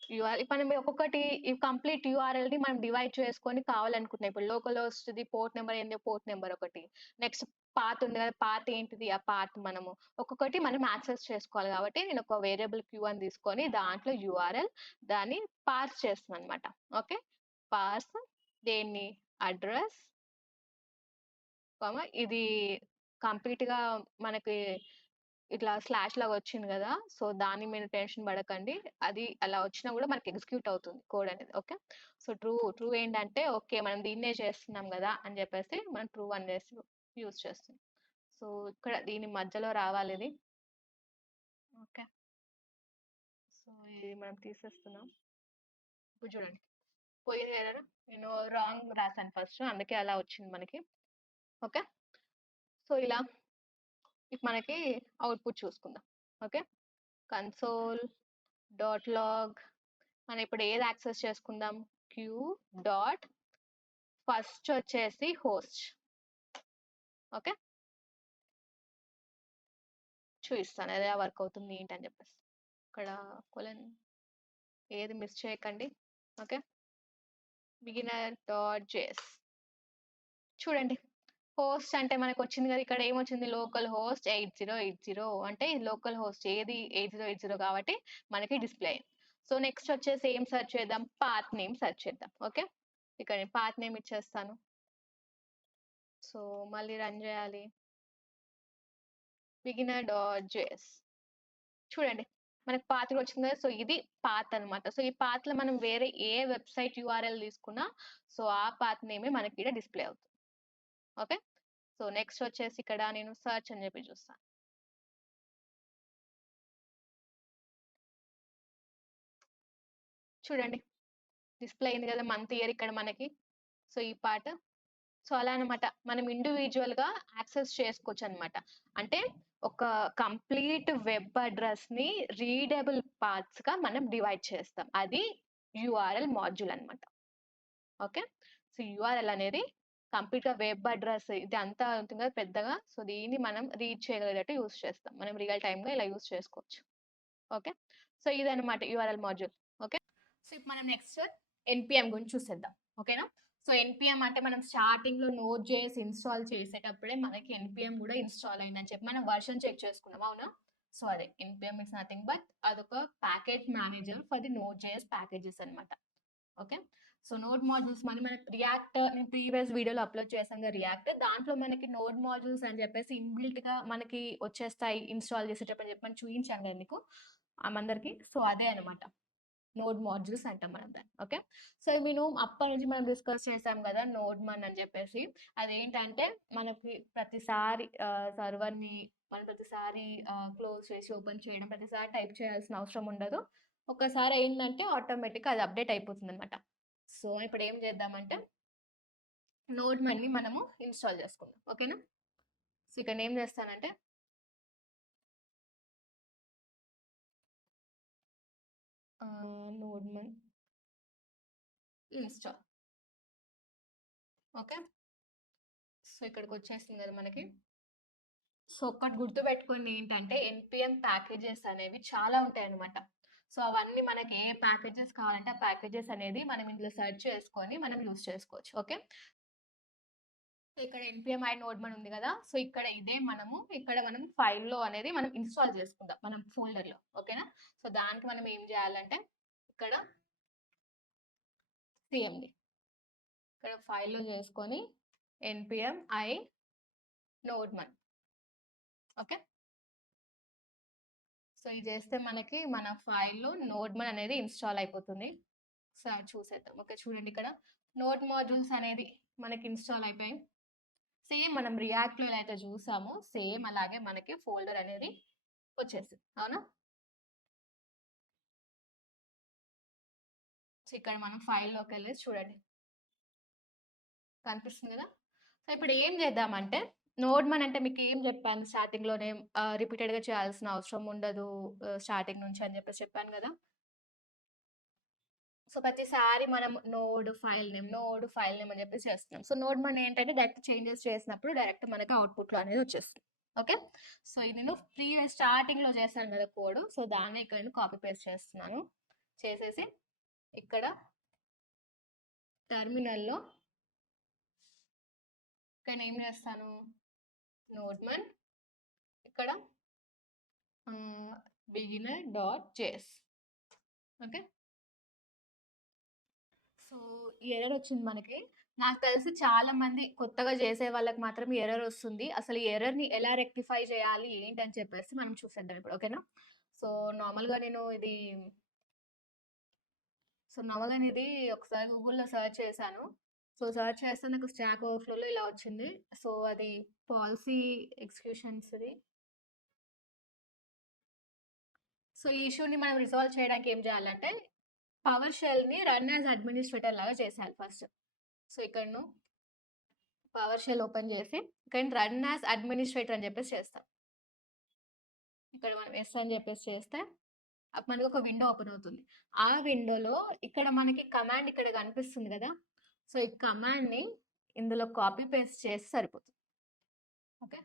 ఇప్పుడు మనం ఒక్కొక్కటి ఈ కంప్లీట్ యూఆర్ఎల్‌ని మనం డివైడ్ చేసుకొని కావాలనుకుంటున్నాం. ఇప్పుడు లోకల్ హోస్ట్‌ది పోర్ట్ నంబర్ ఏంది? పోర్ట్ నంబర్ ఒకటి. నెక్స్ట్ పాత్ ఉంది కదా! పాత్ ఏంటిది? ఆ పాత్ మనము ఒక్కొక్కటి మనం యాక్సెస్ చేసుకోవాలి కాబట్టి నేను ఒక వేరియబుల్ క్యూ అని తీసుకొని దాంట్లో యూఆర్ఎల్ దాన్ని పార్స్ చేస్తున్నానన్నమాట. ఓకే. పార్స్ దేన్ని? అడ్రెస్, ఇది కంప్లీట్‌గా మనకి ఇట్లా స్లాష్ లాగా వచ్చింది గదా! సో, దాన్ని మీరు టెన్షన్ పడకండి. అది అలా వచ్చినా గూడా మనకి ఎగ్జిక్యూట్ అవుతుంది కోడ్ అనేది. ఓకే. సో, ట్రూ ఏంటంటే ఓకే. మనం దీన్నే చేస్తున్నాం గదా! అని జెప్పేసి మనం ట్రూ అనేసి యూజ్ చేస్తున్నాం. సో, ఇక్కడ దీని మధ్యలో రావాలిది. ఓకే. సో, ఇది మనం తీసేస్తున్నాం. ఇప్పుడు చూడండి. పోయింది గదా! నేను రాంగ్ రాసాను ఫస్ట్. అందుకే అలా వచ్చింది మనకి. ఓకే. సో, ఇలా ఇప్పుడు మనకి అవుట్‌పుట్ చూసుకుందాం. ఓకే. కన్సోల్ డాట్ లాగ్ మనం ఇప్పుడు ఏది యాక్సెస్ చేసుకుందాం? క్యూ డాట్ ఫస్ట్ వచ్చేసి హోస్ట్. ఓకే. చూపిస్తాను ఎలా వర్క్ అవుతుంది ఏంటి అని చెప్పేసి. ఇక్కడ కొలన్ ఏది మిస్ చేయకండి. ఓకే. బిగినర్ డాట్ జేఎస్ చూడండి. హోస్ట్ అంటే మనకు వచ్చింది కదా! ఇక్కడ ఏమొచ్చింది లోకల్ హోస్ట్ 8080 అంటే లోకల్ హోస్ట్ ఏది 8080 కాబట్టి మనకి డిస్‌ప్లే అయింది. సో, నెక్స్ట్ వచ్చేసి ఏం సెర్చ్ చేద్దాం? పాత్ నేమ్ సెర్చ్ చేద్దాం. ఓకే. ఇక్కడ నేను పాత్ నేమ్ ఇచ్చేస్తాను. సో, మళ్ళీ రన్ చేయాలి. బిగినర్ డాట్ జేఎస్ చూడండి. మనకు పాత్ వచ్చింది కదా! సో, ఇది పాత్ అన్నమాట. సో, ఈ పాత్‌లో మనం వేరే ఏ వెబ్‌సైట్ యూఆర్ఎల్ తీసుకున్నా సో, ఆ పాత్ నేమే మనకి ఈడ డిస్‌ప్లే అవుతుంది. ఓకే. సో, నెక్స్ట్ వచ్చేసి ఇక్కడ నేను సెర్చ్ అని చెప్పి చూస్తాను. చూడండి. డిస్‌ప్లే అయింది కదా! మంత్, ఇయర్ ఇక్కడ మనకి. సో, ఈ పార్ట్. సో, అలా అన్నమాట. మనం ఇండివిడ్యుయల్‌గా యాక్సెస్ చేసుకోవచ్చన్నమాట. అంటే ఒక కంప్లీట్ వెబ్ అడ్రెస్‌ని రీడబుల్ పార్ట్స్‌గా మనం డివైడ్ చేస్తాం. అది యూఆర్ఎల్ మాడ్యూల్ అన్నమాట. ఓకే. సో, యూఆర్ఎల్ అనేది కంప్లీట్‌గా వెబ్ అడ్రెస్ ఇదంతా ఉంటుంది కదా పెద్దగా. సో, దీన్ని మనం రీడ్ చేయగలిగేటట్టు యూజ్ చేస్తాం. మనం రియల్ టైమ్‌గా ఇలా యూజ్ చేసుకోవచ్చు. ఓకే. సో, ఇదన్నమాట యూఆర్ఎల్ మాడ్యూల్. ఓకే. సో, ఇప్పుడు మనం నెక్స్ట్ ఎన్‌పీఎం గురించి చూసేద్దాం. ఓకేనా? సో, ఎన్‌పీఎం అంటే మనం స్టార్టింగ్‌లో నోడ్.జేఎస్ ఇన్‌స్టాల్ చేసేటప్పుడే మనకి ఎన్‌పీఎం గూడా ఇన్‌స్టాల్ అయిందని చెప్పి మనం వర్షన్ చెక్ చేసుకున్నాం. అవునా? సో, అదే ఎన్‌పీఎం ఇస్ నథింగ్ బట్ అదొక package manager for the node js packages అన్నమాట. ఓకే. సో, నోడ్ మాడ్యూల్స్ మనకి రియాక్ట్ నేను ప్రీవియస్ వీడియోలో అప్‌లోడ్ చేశాను కదా! రియాక్ట్. దాంట్లో మనకి నోడ్ మాడ్యూల్స్ అని చెప్పేసి ఇన్‌బిల్ట్‌గా మనకి వచ్చేస్తాయి ఇన్‌స్టాల్ చేసేటప్పుడు అని చెప్పి చూయించాను కదా మీకు అందరికి. సో, అదే అన్నమాట. నోడ్ మాడ్యూల్స్ అంటాం మనం దాన్ని. ఓకే. సో నేను అప్పటి నుంచి మనం డిస్కస్ చేసాం కదా నోడ్ మన్ అని చెప్పేసి. అదేంటంటే మనకి ప్రతిసారి సర్వర్ని మనం ప్రతిసారి క్లోజ్ చేసి ఓపెన్ చేయడం, ప్రతిసారి టైప్ చేయాల్సిన అవసరం ఉండదు. ఒకసారి అయిందంటే ఆటోమేటిక్గా అది అప్డేట్ అయిపోతుంది అనమాట. సో ఇప్పుడు ఏం చేద్దామంటే నోడ్ మన్ని మనము ఇన్స్టాల్ చేసుకుందాం. ఓకేనా. సో ఇక్కడ ఏం చేస్తానంటే node Mann install. Okay. So ఇక్కడికి వచ్చేసింది కదా మనకి. సో ఒక్కటి గుర్తుపెట్టుకోండి ఏంటంటే ఎన్పిఎం ప్యాకేజెస్ అనేవి చాలా ఉంటాయన్నమాట. సో అవన్నీ మనకి ఏ ప్యాకేజెస్ కావాలంటే ఆ ప్యాకేజెస్ అనేది మనం ఇందులో సెర్చ్ చేసుకొని మనం యూస్ చేసుకోవచ్చు. ఓకే. సో ఇక్కడ ఎన్పిఎం ఐ నోడ్ మన ఉంది కదా. సో ఇక్కడ ఇదే మనము ఇక్కడ మనం ఫైల్లో అనేది మనం ఇన్స్టాల్ చేసుకుందాం మనం ఫోల్డర్లో. ఓకేనా. సో దానికి మనం ఏం చేయాలంటే ఇక్కడ సిఎండి ఇక్కడ ఫైల్లో చేసుకొని NPM I node Mann. Okay. So ఇది చేస్తే మనకి మన ఫైల్లో నోడ్ మన్ అనేది ఇన్స్టాల్ అయిపోతుంది. సో చూసేద్దాం. ఓకే చూడండి ఇక్కడ నోడ్ మాడ్యూల్స్ అనేది మనకి ఇన్స్టాల్ అయిపోయాయి. సేమ్ మనం రియాక్ట్లో ఎలా అయితే చూసామో సేమ్ అలాగే మనకి ఫోల్డర్ అనేది వచ్చేసింది. అవునా. సో ఇక్కడ మనం ఫైల్లోకి వెళ్ళేసి చూడండి కనిపిస్తుంది కదా. సో ఇప్పుడు ఏం చేద్దామంటే నోడ్ మన్ అంటే మీకు ఏం చెప్పాను స్టార్టింగ్లోనే రిపీటెడ్గా చేయాల్సిన అవసరం ఉండదు స్టార్టింగ్ నుంచి అని చెప్పాను కదా. సో ప్రతిసారి మనం నోడ్ ఫైల్ నేమ్ అని చెప్పేసి చేస్తున్నాం. సో నోడ్ మన్ ఏంటంటే డైరెక్ట్ చేంజెస్ చేసినప్పుడు డైరెక్ట్ మనకి అవుట్పుట్లో అనేది వచ్చేస్తుంది. ఓకే. సో ఇది నేను స్టార్టింగ్లో చేశాను కదా కోడ్. సో దాన్ని ఇక్కడ నేను కాపీ పేస్ట్ చేస్తున్నాను. చేసేసి ఇక్కడ టెర్మినల్లో ఇక్కడ ఏం చేస్తాను నోడ్ మన్ ఇక్కడ beginner.js. ఓకే. సో ఈ ఎర్రర్ వచ్చింది మనకి. నాకు తెలిసి చాలా మంది కొత్తగా చేసే వాళ్ళకి మాత్రం ఈ ఎర్రర్ వస్తుంది. అసలు ఈ ఎర్రర్‌ని ఎలా రెక్టిఫై చేయాలి ఏంటి అని చెప్పేసి మనం చూసేద్దాం ఇప్పుడు. ఓకేనా. సో నార్మల్‌గా నేను ఇది ఒకసారి గూగుల్‌లో సెర్చ్ చేశాను. సో సెర్చ్ చేస్తే నాకు స్టాక్ ఓవర్‌ఫ్లోలో ఇలా వచ్చింది. సో అది పాలసీ ఎగ్జిక్యూషన్స్‌ది. సో ఈ ఇష్యూని మనం రిజాల్వ్ చేయడానికి ఏం చేయాలంటే పవర్ షెల్ని రన్ యాజ్ అడ్మినిస్ట్రేటర్ లాగా చేసేయాలి ఫస్ట్. సో ఇక్కడ పవర్ షెల్ ఓపెన్ చేసి ఇక్కడ రన్ యాజ్ అడ్మినిస్ట్రేటర్ అని చెప్పేసి చేస్తాం. ఇక్కడ మనం ఎస్ అని చెప్పేసి చేస్తే అప్పుడు మనకి ఒక విండో ఓపెన్ అవుతుంది. ఆ విండోలో ఇక్కడ మనకి కమాండ్ ఇక్కడ కనిపిస్తుంది కదా. సో ఈ కమాండ్ని ఇందులో కాపీ పేస్ట్ చేసి సరిపోతుంది. ఓకే.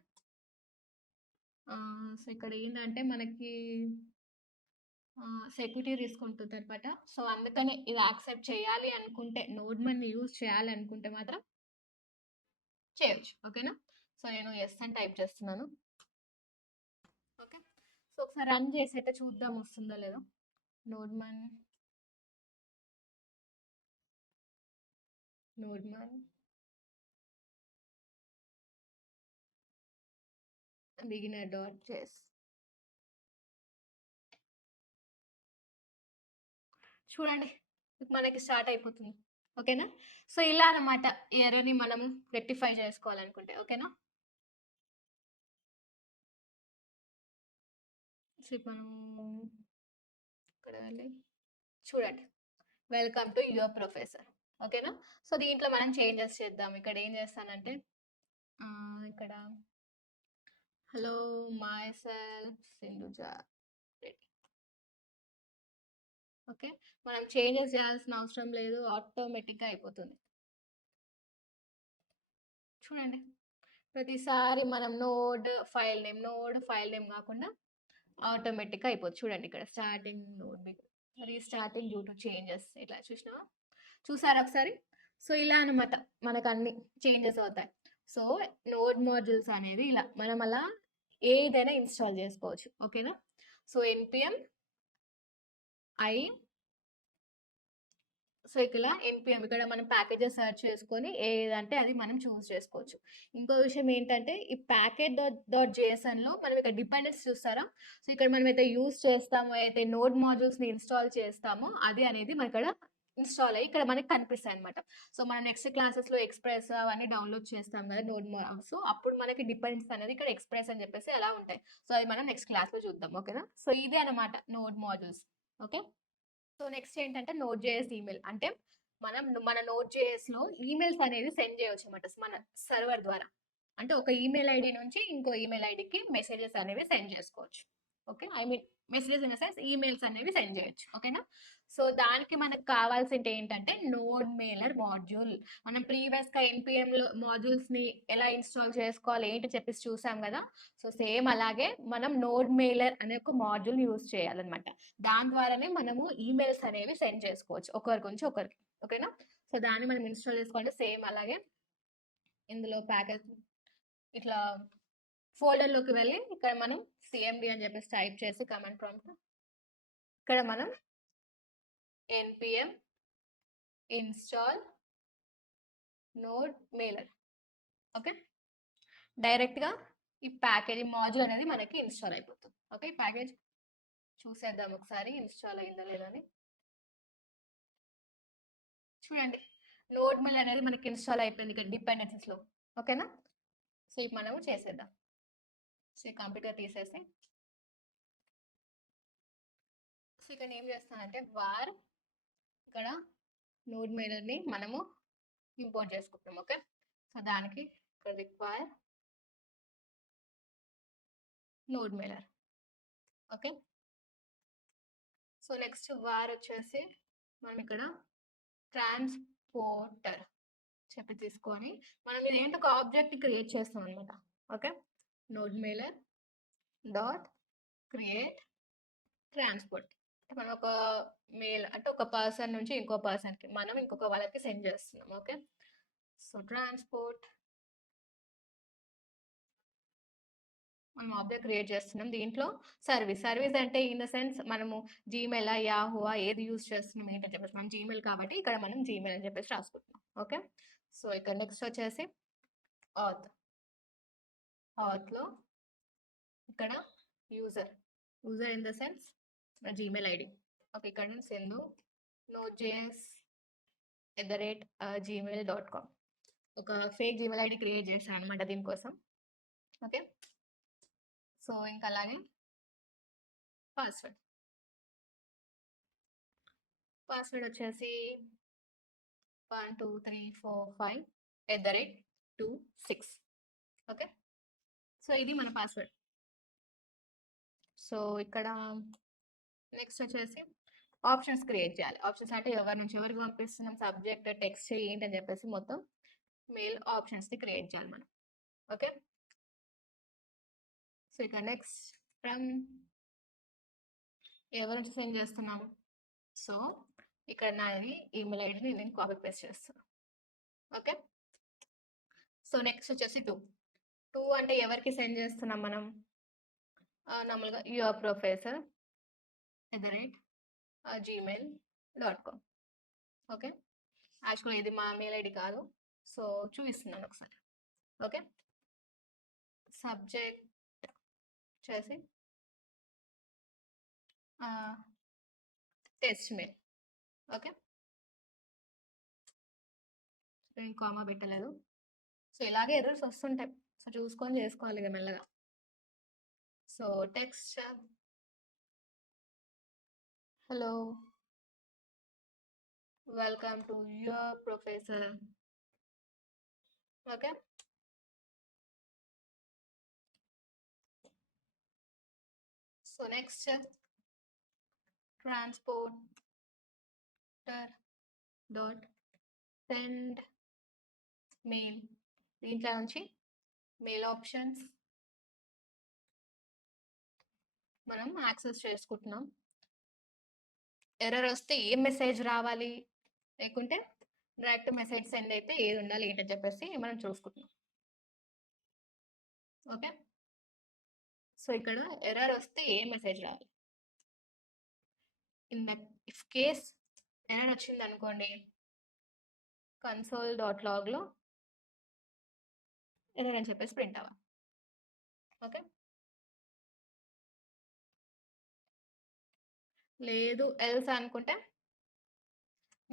సో ఇక్కడ ఏంటంటే మనకి సెక్యూరిటీ రిస్క్ ఉంటుంది అనమాట. సో అందుకని ఇది యాక్సెప్ట్ చేయాలి అనుకుంటే నోడ్ మన్ని యూజ్ చేయాలి అనుకుంటే మాత్రం చేయొచ్చు. ఓకేనా. సో నేను ఎస్ అని టైప్ చేస్తున్నాను. ఓకే. సో ఒకసారి రన్ చేసి అయితే చూద్దాం వస్తుందో లేదో. Node Mann beginner.js. చూడండి మనకి స్టార్ట్ అయిపోతుంది. ఓకేనా. సో ఇలా అన్నమాట ఎర్రర్‌ని మనం రెక్టిఫై చేసుకోవాలనుకుంటే. ఓకేనా. సో మనం ఇక్కడ వెళ్ళి చూడండి వెల్కమ్ టు యువర్ ప్రొఫెసర్. ఓకేనా. సో దీంట్లో మనం చేంజెస్ చేద్దాం. ఇక్కడ ఏం చేస్తానంటే ఇక్కడ hello my self Sindhuja Reddy. Okay. మనం చేంజెస్ చేయాల్సిన అవసరం లేదు. ఆటోమేటిక్గా అయిపోతుంది. చూడండి ప్రతిసారి మనం నోడ్ ఫైల్ నేమ్ కాకుండా ఆటోమేటిక్గా అయిపోతుంది. చూడండి ఇక్కడ starting node restarting due to changes ఇట్లా చూసారా ఒకసారి. సో ఇలా అనమాట మనకు అన్ని చేంజెస్ అవుతాయి. సో నోడ్ మాడ్యూల్స్ అనేది ఇలా మనం అలా ఏదైనా ఇన్స్టాల్ చేసుకోవచ్చు. ఓకేనా. సో npm i సో ఇక్కడ ఎన్పిఎం ఇక్కడ మనం ప్యాకేజెస్ సెర్చ్ చేసుకొని ఏదంటే అది మనం చూస్ చేసుకోవచ్చు. ఇంకో విషయం ఏంటంటే ఈ ప్యాకేజ్ .json లో మనం ఇక్కడ డిపెండెన్స్ చూస్తారా? సో ఇక్కడ మనం అయితే యూజ్ చేస్తామో, అయితే నోడ్ మాడ్యూల్స్ని ఇన్స్టాల్ చేస్తామో అది అనేది మన ఇక్కడ ఇన్స్టాల్ అయ్యి ఇక్కడ మనకి కనిపిస్తాయి అనమాట. సో మనం నెక్స్ట్ క్లాసెస్లో ఎక్స్ప్రెస్ అవన్నీ డౌన్లోడ్ చేస్తాం కదా నోడ్ సో అప్పుడు మనకి డిపెండెన్స్ అనేది ఇక్కడ ఎక్స్ప్రెస్ అని చెప్పేసి ఎలా ఉంటాయి. సో అది మనం నెక్స్ట్ క్లాస్లో చూద్దాం. ఓకేనా? సో ఇదే అనమాట node modules. Okay. So next ఏంటంటే నోడ్ జేఎస్ ఈమెయిల్ అంటే మనం మన నోడ్ జేఎస్లో ఈమెయిల్స్ అనేది సెండ్ చేయవచ్చు అనమాట మన సర్వర్ ద్వారా. అంటే ఒక ఈమెయిల్ ఐడి నుంచి ఇంకో ఈమెయిల్ ఐడికి మెసేజెస్ అనేవి సెండ్ చేసుకోవచ్చు. Okay, I mean messages in the sense emails అనేవి సెండ్ చేయొచ్చు. ఓకేనా? సో దానికి మనకు కావాల్సింది ఏంటంటే నోడ్ మెయిలర్ మాడ్యూల్. మనం ప్రీవియస్గా ఎన్పిఎంలో మాడ్యూల్స్ని ఎలా ఇన్స్టాల్ చేసుకోవాలి ఏంటి చెప్పేసి చూసాం కదా. సో సేమ్ అలాగే మనం నోడ్ మెయిలర్ అనే ఒక మాడ్యూల్ యూజ్ చేయాలన్నమాట. దాని ద్వారానే మనము ఈమెయిల్స్ అనేవి సెండ్ చేసుకోవచ్చు ఒకరి గురించి ఒకరికి. ఓకేనా? సో దాన్ని మనం ఇన్స్టాల్ చేసుకోవాలంటే సేమ్ అలాగే ఇందులో ప్యాకేజ్ ఇట్లా ఫోల్డర్లోకి వెళ్ళి ఇక్కడ మనం సిఎండి అని చెప్పేసి టైప్ చేసి కమాండ్ ప్రాంప్ట్ ఇక్కడ మనం npm install node mailer. Okay, డైరెక్ట్గా ఈ ప్యాకేజ్ మాడ్యూల్ అనేది మనకి ఇన్స్టాల్ అయిపోతుంది. ఓకే, ప్యాకేజ్ చూసేద్దాం ఒకసారి ఇన్స్టాల్ అయిందో లేదని. చూడండి, నోడ్ మెయిల్ అనేది మనకి ఇన్స్టాల్ అయిపోయింది ఇక్కడ డిపెండెన్సీస్లో. ఓకేనా? సో ఇప్పుడు మనము చేసేద్దాం. సో కంప్యూటర్ తీసేసి సో ఇక్కడ ఏం చేస్తానంటే వార్ ఇక్కడ నోడ్ మెయిలర్ని మనము ఇంపోర్ట్ చేసుకుంటాం. ఓకే, సో దానికి ఇక్కడ require node mailer. Okay, so next war వచ్చేసి మనం ఇక్కడ ట్రాన్స్పోర్టర్ చెప్పి తీసుకొని మనం ఇది ఏంటి ఒక ఆబ్జెక్ట్ క్రియేట్ చేస్తాం అనమాట. Okay, node mailer dot create transport. మనం ఒక మెయిల్ అంటే ఒక పర్సన్ నుంచి ఇంకో పర్సన్కి మనం ఇంకొక వాళ్ళకి సెండ్ చేస్తున్నాం. ఓకే, సో ట్రాన్స్పోర్ట్ మనం ఆబ్జెక్ట్ క్రియేట్ చేస్తున్నాం. దీంట్లో సర్వీస్ అంటే ఇన్ ద సెన్స్ మనము జీమెయిల్ యాహూ ఏది యూజ్ చేస్తున్నాం ఏంటని చెప్పేసి మనం జీమెయిల్ కాబట్టి ఇక్కడ మనం జీమెయిల్ అని చెప్పేసి రాసుకుంటున్నాం. ఓకే, సో ఇక్కడ నెక్స్ట్ వచ్చేసి ఆత్లో ఇక్కడ యూజర్ ఇన్ ద సెన్స్ మన జీమెయిల్ ఐడి. ఓకే, ఇక్కడ సెందు nodejs@gmail.com ఒక ఫేక్ జీమెయిల్ ఐడి క్రియేట్ చేశాను అనమాట దీనికోసం. ఓకే, సో ఇంకా అలాగే పాస్వర్డ్ వచ్చేసి 12345@26. ఓకే, సో ఇది మన పాస్వర్డ్. సో ఇక్కడ నెక్స్ట్ వచ్చేసి ఆప్షన్స్ క్రియేట్ చేయాలి. ఆప్షన్స్ అంటే ఎవరి నుంచి ఎవరికి పంపిస్తున్నాం, సబ్జెక్ట్ టెక్స్ట్ ఏంటని చెప్పేసి మొత్తం మెయిల్ ఆప్షన్స్ని క్రియేట్ చేయాలి మనం. ఓకే, సో ఇక నెక్స్ట్ ఫ్రమ్ ఎవరి నుంచి సెండ్ చేస్తున్నాము. సో ఇక్కడ నాది ఈమెయిల్ ఐడిని నేను కాపీ పేస్ట్ చేస్తున్నాను. ఓకే, సో నెక్స్ట్ వచ్చేసి టూ అంటే ఎవరికి సెండ్ చేస్తున్నాం మనం నార్మల్గా యువర్ ప్రొఫెసర్ @gmail.com. ఓకే, యాక్చువల్గా ఇది మా మెయిల్ ఐడి కాదు, సో చూపిస్తున్నాను ఒకసారి. ఓకే, సబ్జెక్ట్ వచ్చేసి టెస్ట్ మెయిల్. ఓకే, నేను కామా పెట్టలేదు. సో ఇలాగే ఎర్రర్స్ వస్తుంటాయి, సో చూసుకొని చేసుకోవాలి ఇక మెల్లగా. So text hello welcome to your professor. Okay, so next transporter dot send mail. దీంట్లో నుంచి మెయిల్ ఆప్షన్స్ మనం యాక్సెస్ చేసుకుంటున్నాం. ఎర్రర్ వస్తే ఏం మెసేజ్ రావాలి, లేకుంటే డైరెక్ట్ మెసేజ్ సెండ్ అయితే ఏది ఉండాలి ఏంటని చెప్పేసి మనం చూసుకుంటున్నాం. ఓకే, సో ఇక్కడ ఎర్రర్ వస్తే ఏ మెసేజ్ రావాలి. ఇన్ ఇఫ్ కేస్ ఎర్రర్ వచ్చింది అనుకోండి, console.logలో ఎర్రర్ అని చెప్పేసి ప్రింట్ అవ్వాలి. ఓకే, లేదు ఎల్స్ అనుకుంటే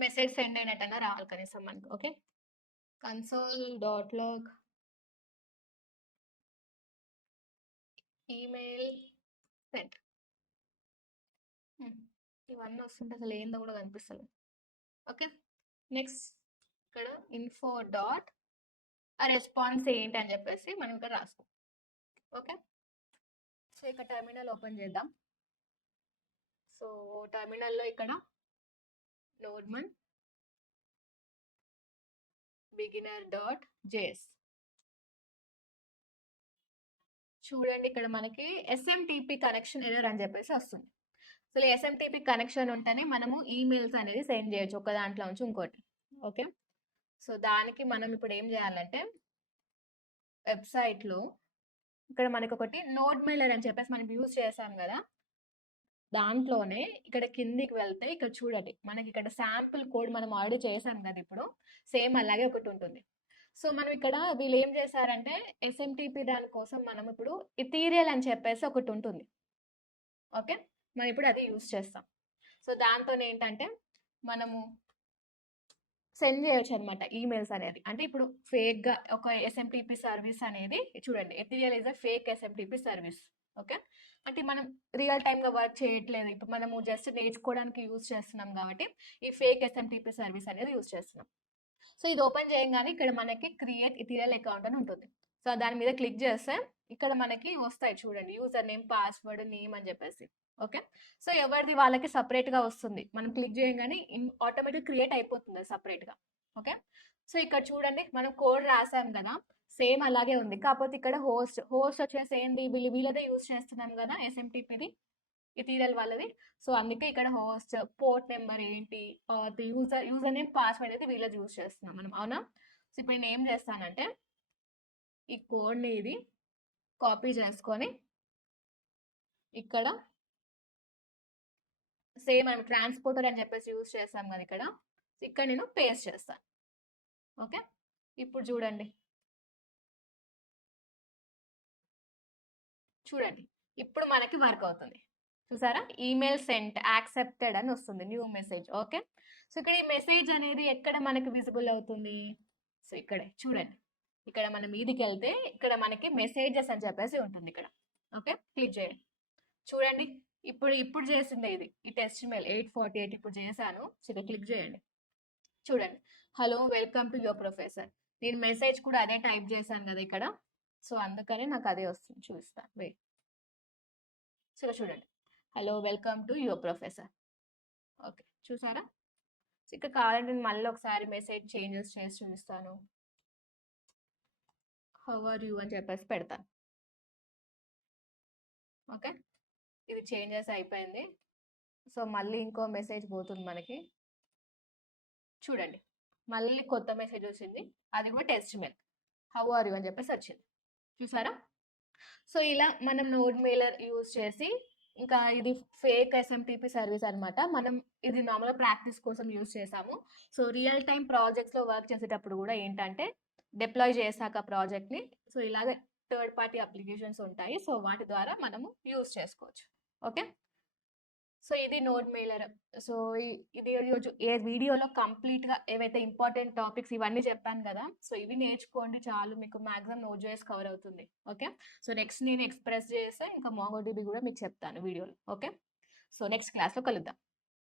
మెసేజ్ సెండ్ అయినట్టన్నా రావాలి కనీసం మనకు. Okay, console.log email send. ఇవన్నీ వస్తుంటే అసలు ఏందో కూడా కనిపిస్తుంది. ఓకే, నెక్స్ట్ ఇక్కడ info డాట్ ఆ రెస్పాన్స్ ఏంటి అని చెప్పేసి మనం ఇక్కడ రాస్తాం. ఓకే, సో ఇక్కడ టెర్మినల్ ఓపెన్ చేద్దాం. సో టెర్మినల్లో ఇక్కడ nodman beginner.js చూడండి, ఇక్కడ మనకి SMTP కనెక్షన్ ఎర్రర్ అని చెప్పేసి వస్తుంది. సో SMTP కనెక్షన్ ఉంటేనే మనము ఈమెయిల్స్ అనేది సెండ్ చేయొచ్చు ఒక దాంట్లో నుంచి ఇంకోటి. ఓకే, సో దానికి మనం ఇప్పుడు ఏం చేయాలంటే వెబ్సైట్లో ఇక్కడ మనకి ఒకటి నోడ్ మెయిలర్ అని చెప్పేసి మనం యూజ్ చేసాం కదా, దాంట్లోనే ఇక్కడ కిందికి వెళ్తే ఇక్కడ చూడండి మనకి ఇక్కడ శాంపుల్ కోడ్ మనం ఆల్రెడీ చేసాం కదా, ఇప్పుడు సేమ్ అలాగే ఒకటి ఉంటుంది. సో మనం ఇక్కడ వీళ్ళు ఏం చేశారంటే SMTP దానికోసం మనం ఇప్పుడు ఇథీరియల్ అని చెప్పేసి ఒకటి ఉంటుంది. ఓకే, మనం ఇప్పుడు అది యూజ్ చేస్తాం. సో దాంతో ఏంటంటే మనము సెండ్ చేయొచ్చు అనమాట ఈమెయిల్స్ అనేది. అంటే ఇప్పుడు ఫేక్గా ఒక SMTP సర్వీస్ అనేది చూడండి, ethereal is a fake SMTP service. Okay, అంటే మనం రియల్ టైమ్గా వర్క్ చేయట్లేదు, ఇప్పుడు మనము జస్ట్ నేర్చుకోవడానికి యూజ్ చేస్తున్నాం కాబట్టి ఈ ఫేక్ SMTP సర్వీస్ అనేది యూజ్ చేస్తున్నాం. సో ఇది ఓపెన్ చేయగానే ఇక్కడ మనకి క్రియేట్ ఇథీరియల్ అకౌంట్ అని ఉంటుంది. సో దాని మీద క్లిక్ చేస్తే ఇక్కడ మనకి వస్తాయి చూడండి, యూజర్ నేమ్, పాస్వర్డ్, నేమ్ అని చెప్పేసి. ఓకే, సో ఎవరిది వాళ్ళకి సపరేట్గా వస్తుంది. మనం క్లిక్ చేయగానే ఆటోమేటిక్ క్రియేట్ అయిపోతుంది సపరేట్గా. ఓకే, సో ఇక్కడ చూడండి మనం కోడ్ రాసాం కదా, సేమ్ అలాగే ఉంది. కాకపోతే ఇక్కడ హోస్ట్ వచ్చేసి ఏంటి, వీళ్ళదే యూజ్ చేస్తున్నాం కదా SMTPది, ఇథీరియల్ వాళ్ళది. సో అందుకే ఇక్కడ హోస్ట్, పోర్ట్ నెంబర్ ఏంటి, యూజర్ నేమ్, పాస్వర్డ్ అయితే వీళ్ళది యూజ్ చేస్తున్నాం మనం. అవునా, సో ఇప్పుడు నేను ఏం చేస్తానంటే ఈ కోడ్ని ఇది కాపీ చేసుకొని ఇక్కడ సేమ్ మనం ట్రాన్స్పోర్టర్ అని చెప్పేసి యూజ్ చేస్తాం కదా ఇక్కడ నేను పేస్ట్ చేస్తాను. ఓకే, ఇప్పుడు చూడండి ఇప్పుడు మనకి వర్క్ అవుతుంది. చూసారా, ఈమెయిల్ సెంట్ యాక్సెప్టెడ్ అని వస్తుంది, న్యూ మెసేజ్. ఓకే, సో ఇక్కడ ఈ మెసేజ్ అనేది ఎక్కడ మనకి విజిబుల్ అవుతుంది, సో ఇక్కడే చూడండి, ఇక్కడ మనం మీదికి వెళ్తే ఇక్కడ మనకి మెసేజెస్ అని చెప్పేసి ఉంటుంది ఇక్కడ. ఓకే, క్లిక్ చేయండి, చూడండి ఇప్పుడు చేసింది ఇది, ఈ టెస్ట్ మెయిల్ 848 ఇప్పుడు చేశాను. సో ఇక్కడ క్లిక్ చేయండి, చూడండి, hello welcome to your professor. నేను మెసేజ్ కూడా అదే టైప్ చేశాను కదా ఇక్కడ, సో అందుకనే నాకు అదే వస్తుంది. చూస్తాను, వెయిట్. సో చూడండి, hello welcome to your professor. Okay, చూసారా, ఇక్కడ కావాలంటే నేను మళ్ళీ ఒకసారి మెసేజ్ చేంజెస్ చేసి చూపిస్తాను. హౌ ఆర్ యూ అని చెప్పేసి పెడతాను. ఓకే, ఇది చేంజెస్ అయిపోయింది. సో మళ్ళీ ఇంకో మెసేజ్ పోతుంది మనకి, చూడండి మళ్ళీ కొత్త మెసేజ్ వచ్చింది, అది కూడా test mail, how are you అని చెప్పేసి వచ్చింది. చూసారా, సో ఇలా మనం నోడ్ మెయిలర్ యూజ్ చేసి, ఇంకా ఇది ఫేక్ SMTP సర్వీస్ అనమాట, మనం ఇది నార్మల్ ప్రాక్టీస్ కోసం యూజ్ చేసాము. సో రియల్ టైం ప్రాజెక్ట్స్లో వర్క్ చేసేటప్పుడు కూడా ఏంటంటే డిప్లాయ్ చేశాక ప్రాజెక్ట్ని, సో ఇలాగే థర్డ్ పార్టీ అప్లికేషన్స్ ఉంటాయి, సో వాటి ద్వారా మనము యూజ్ చేసుకోవచ్చు. ఓకే, సో ఇది నోడ్ మెయిలర్. సో ఇది ఏ వీడియోలో కంప్లీట్గా ఏవైతే ఇంపార్టెంట్ టాపిక్స్ ఇవన్నీ చెప్పాను కదా, సో ఇవి నేర్చుకోండి చాలు, మీకు మ్యాక్సిమం నోడ్.js కవర్ అవుతుంది. ఓకే, సో నెక్స్ట్ నేను ఎక్స్ప్రెస్ చేస్తే ఇంకా MongoDB కూడా మీకు చెప్తాను వీడియోలో. ఓకే, సో నెక్స్ట్ క్లాస్లో కలుద్దాం.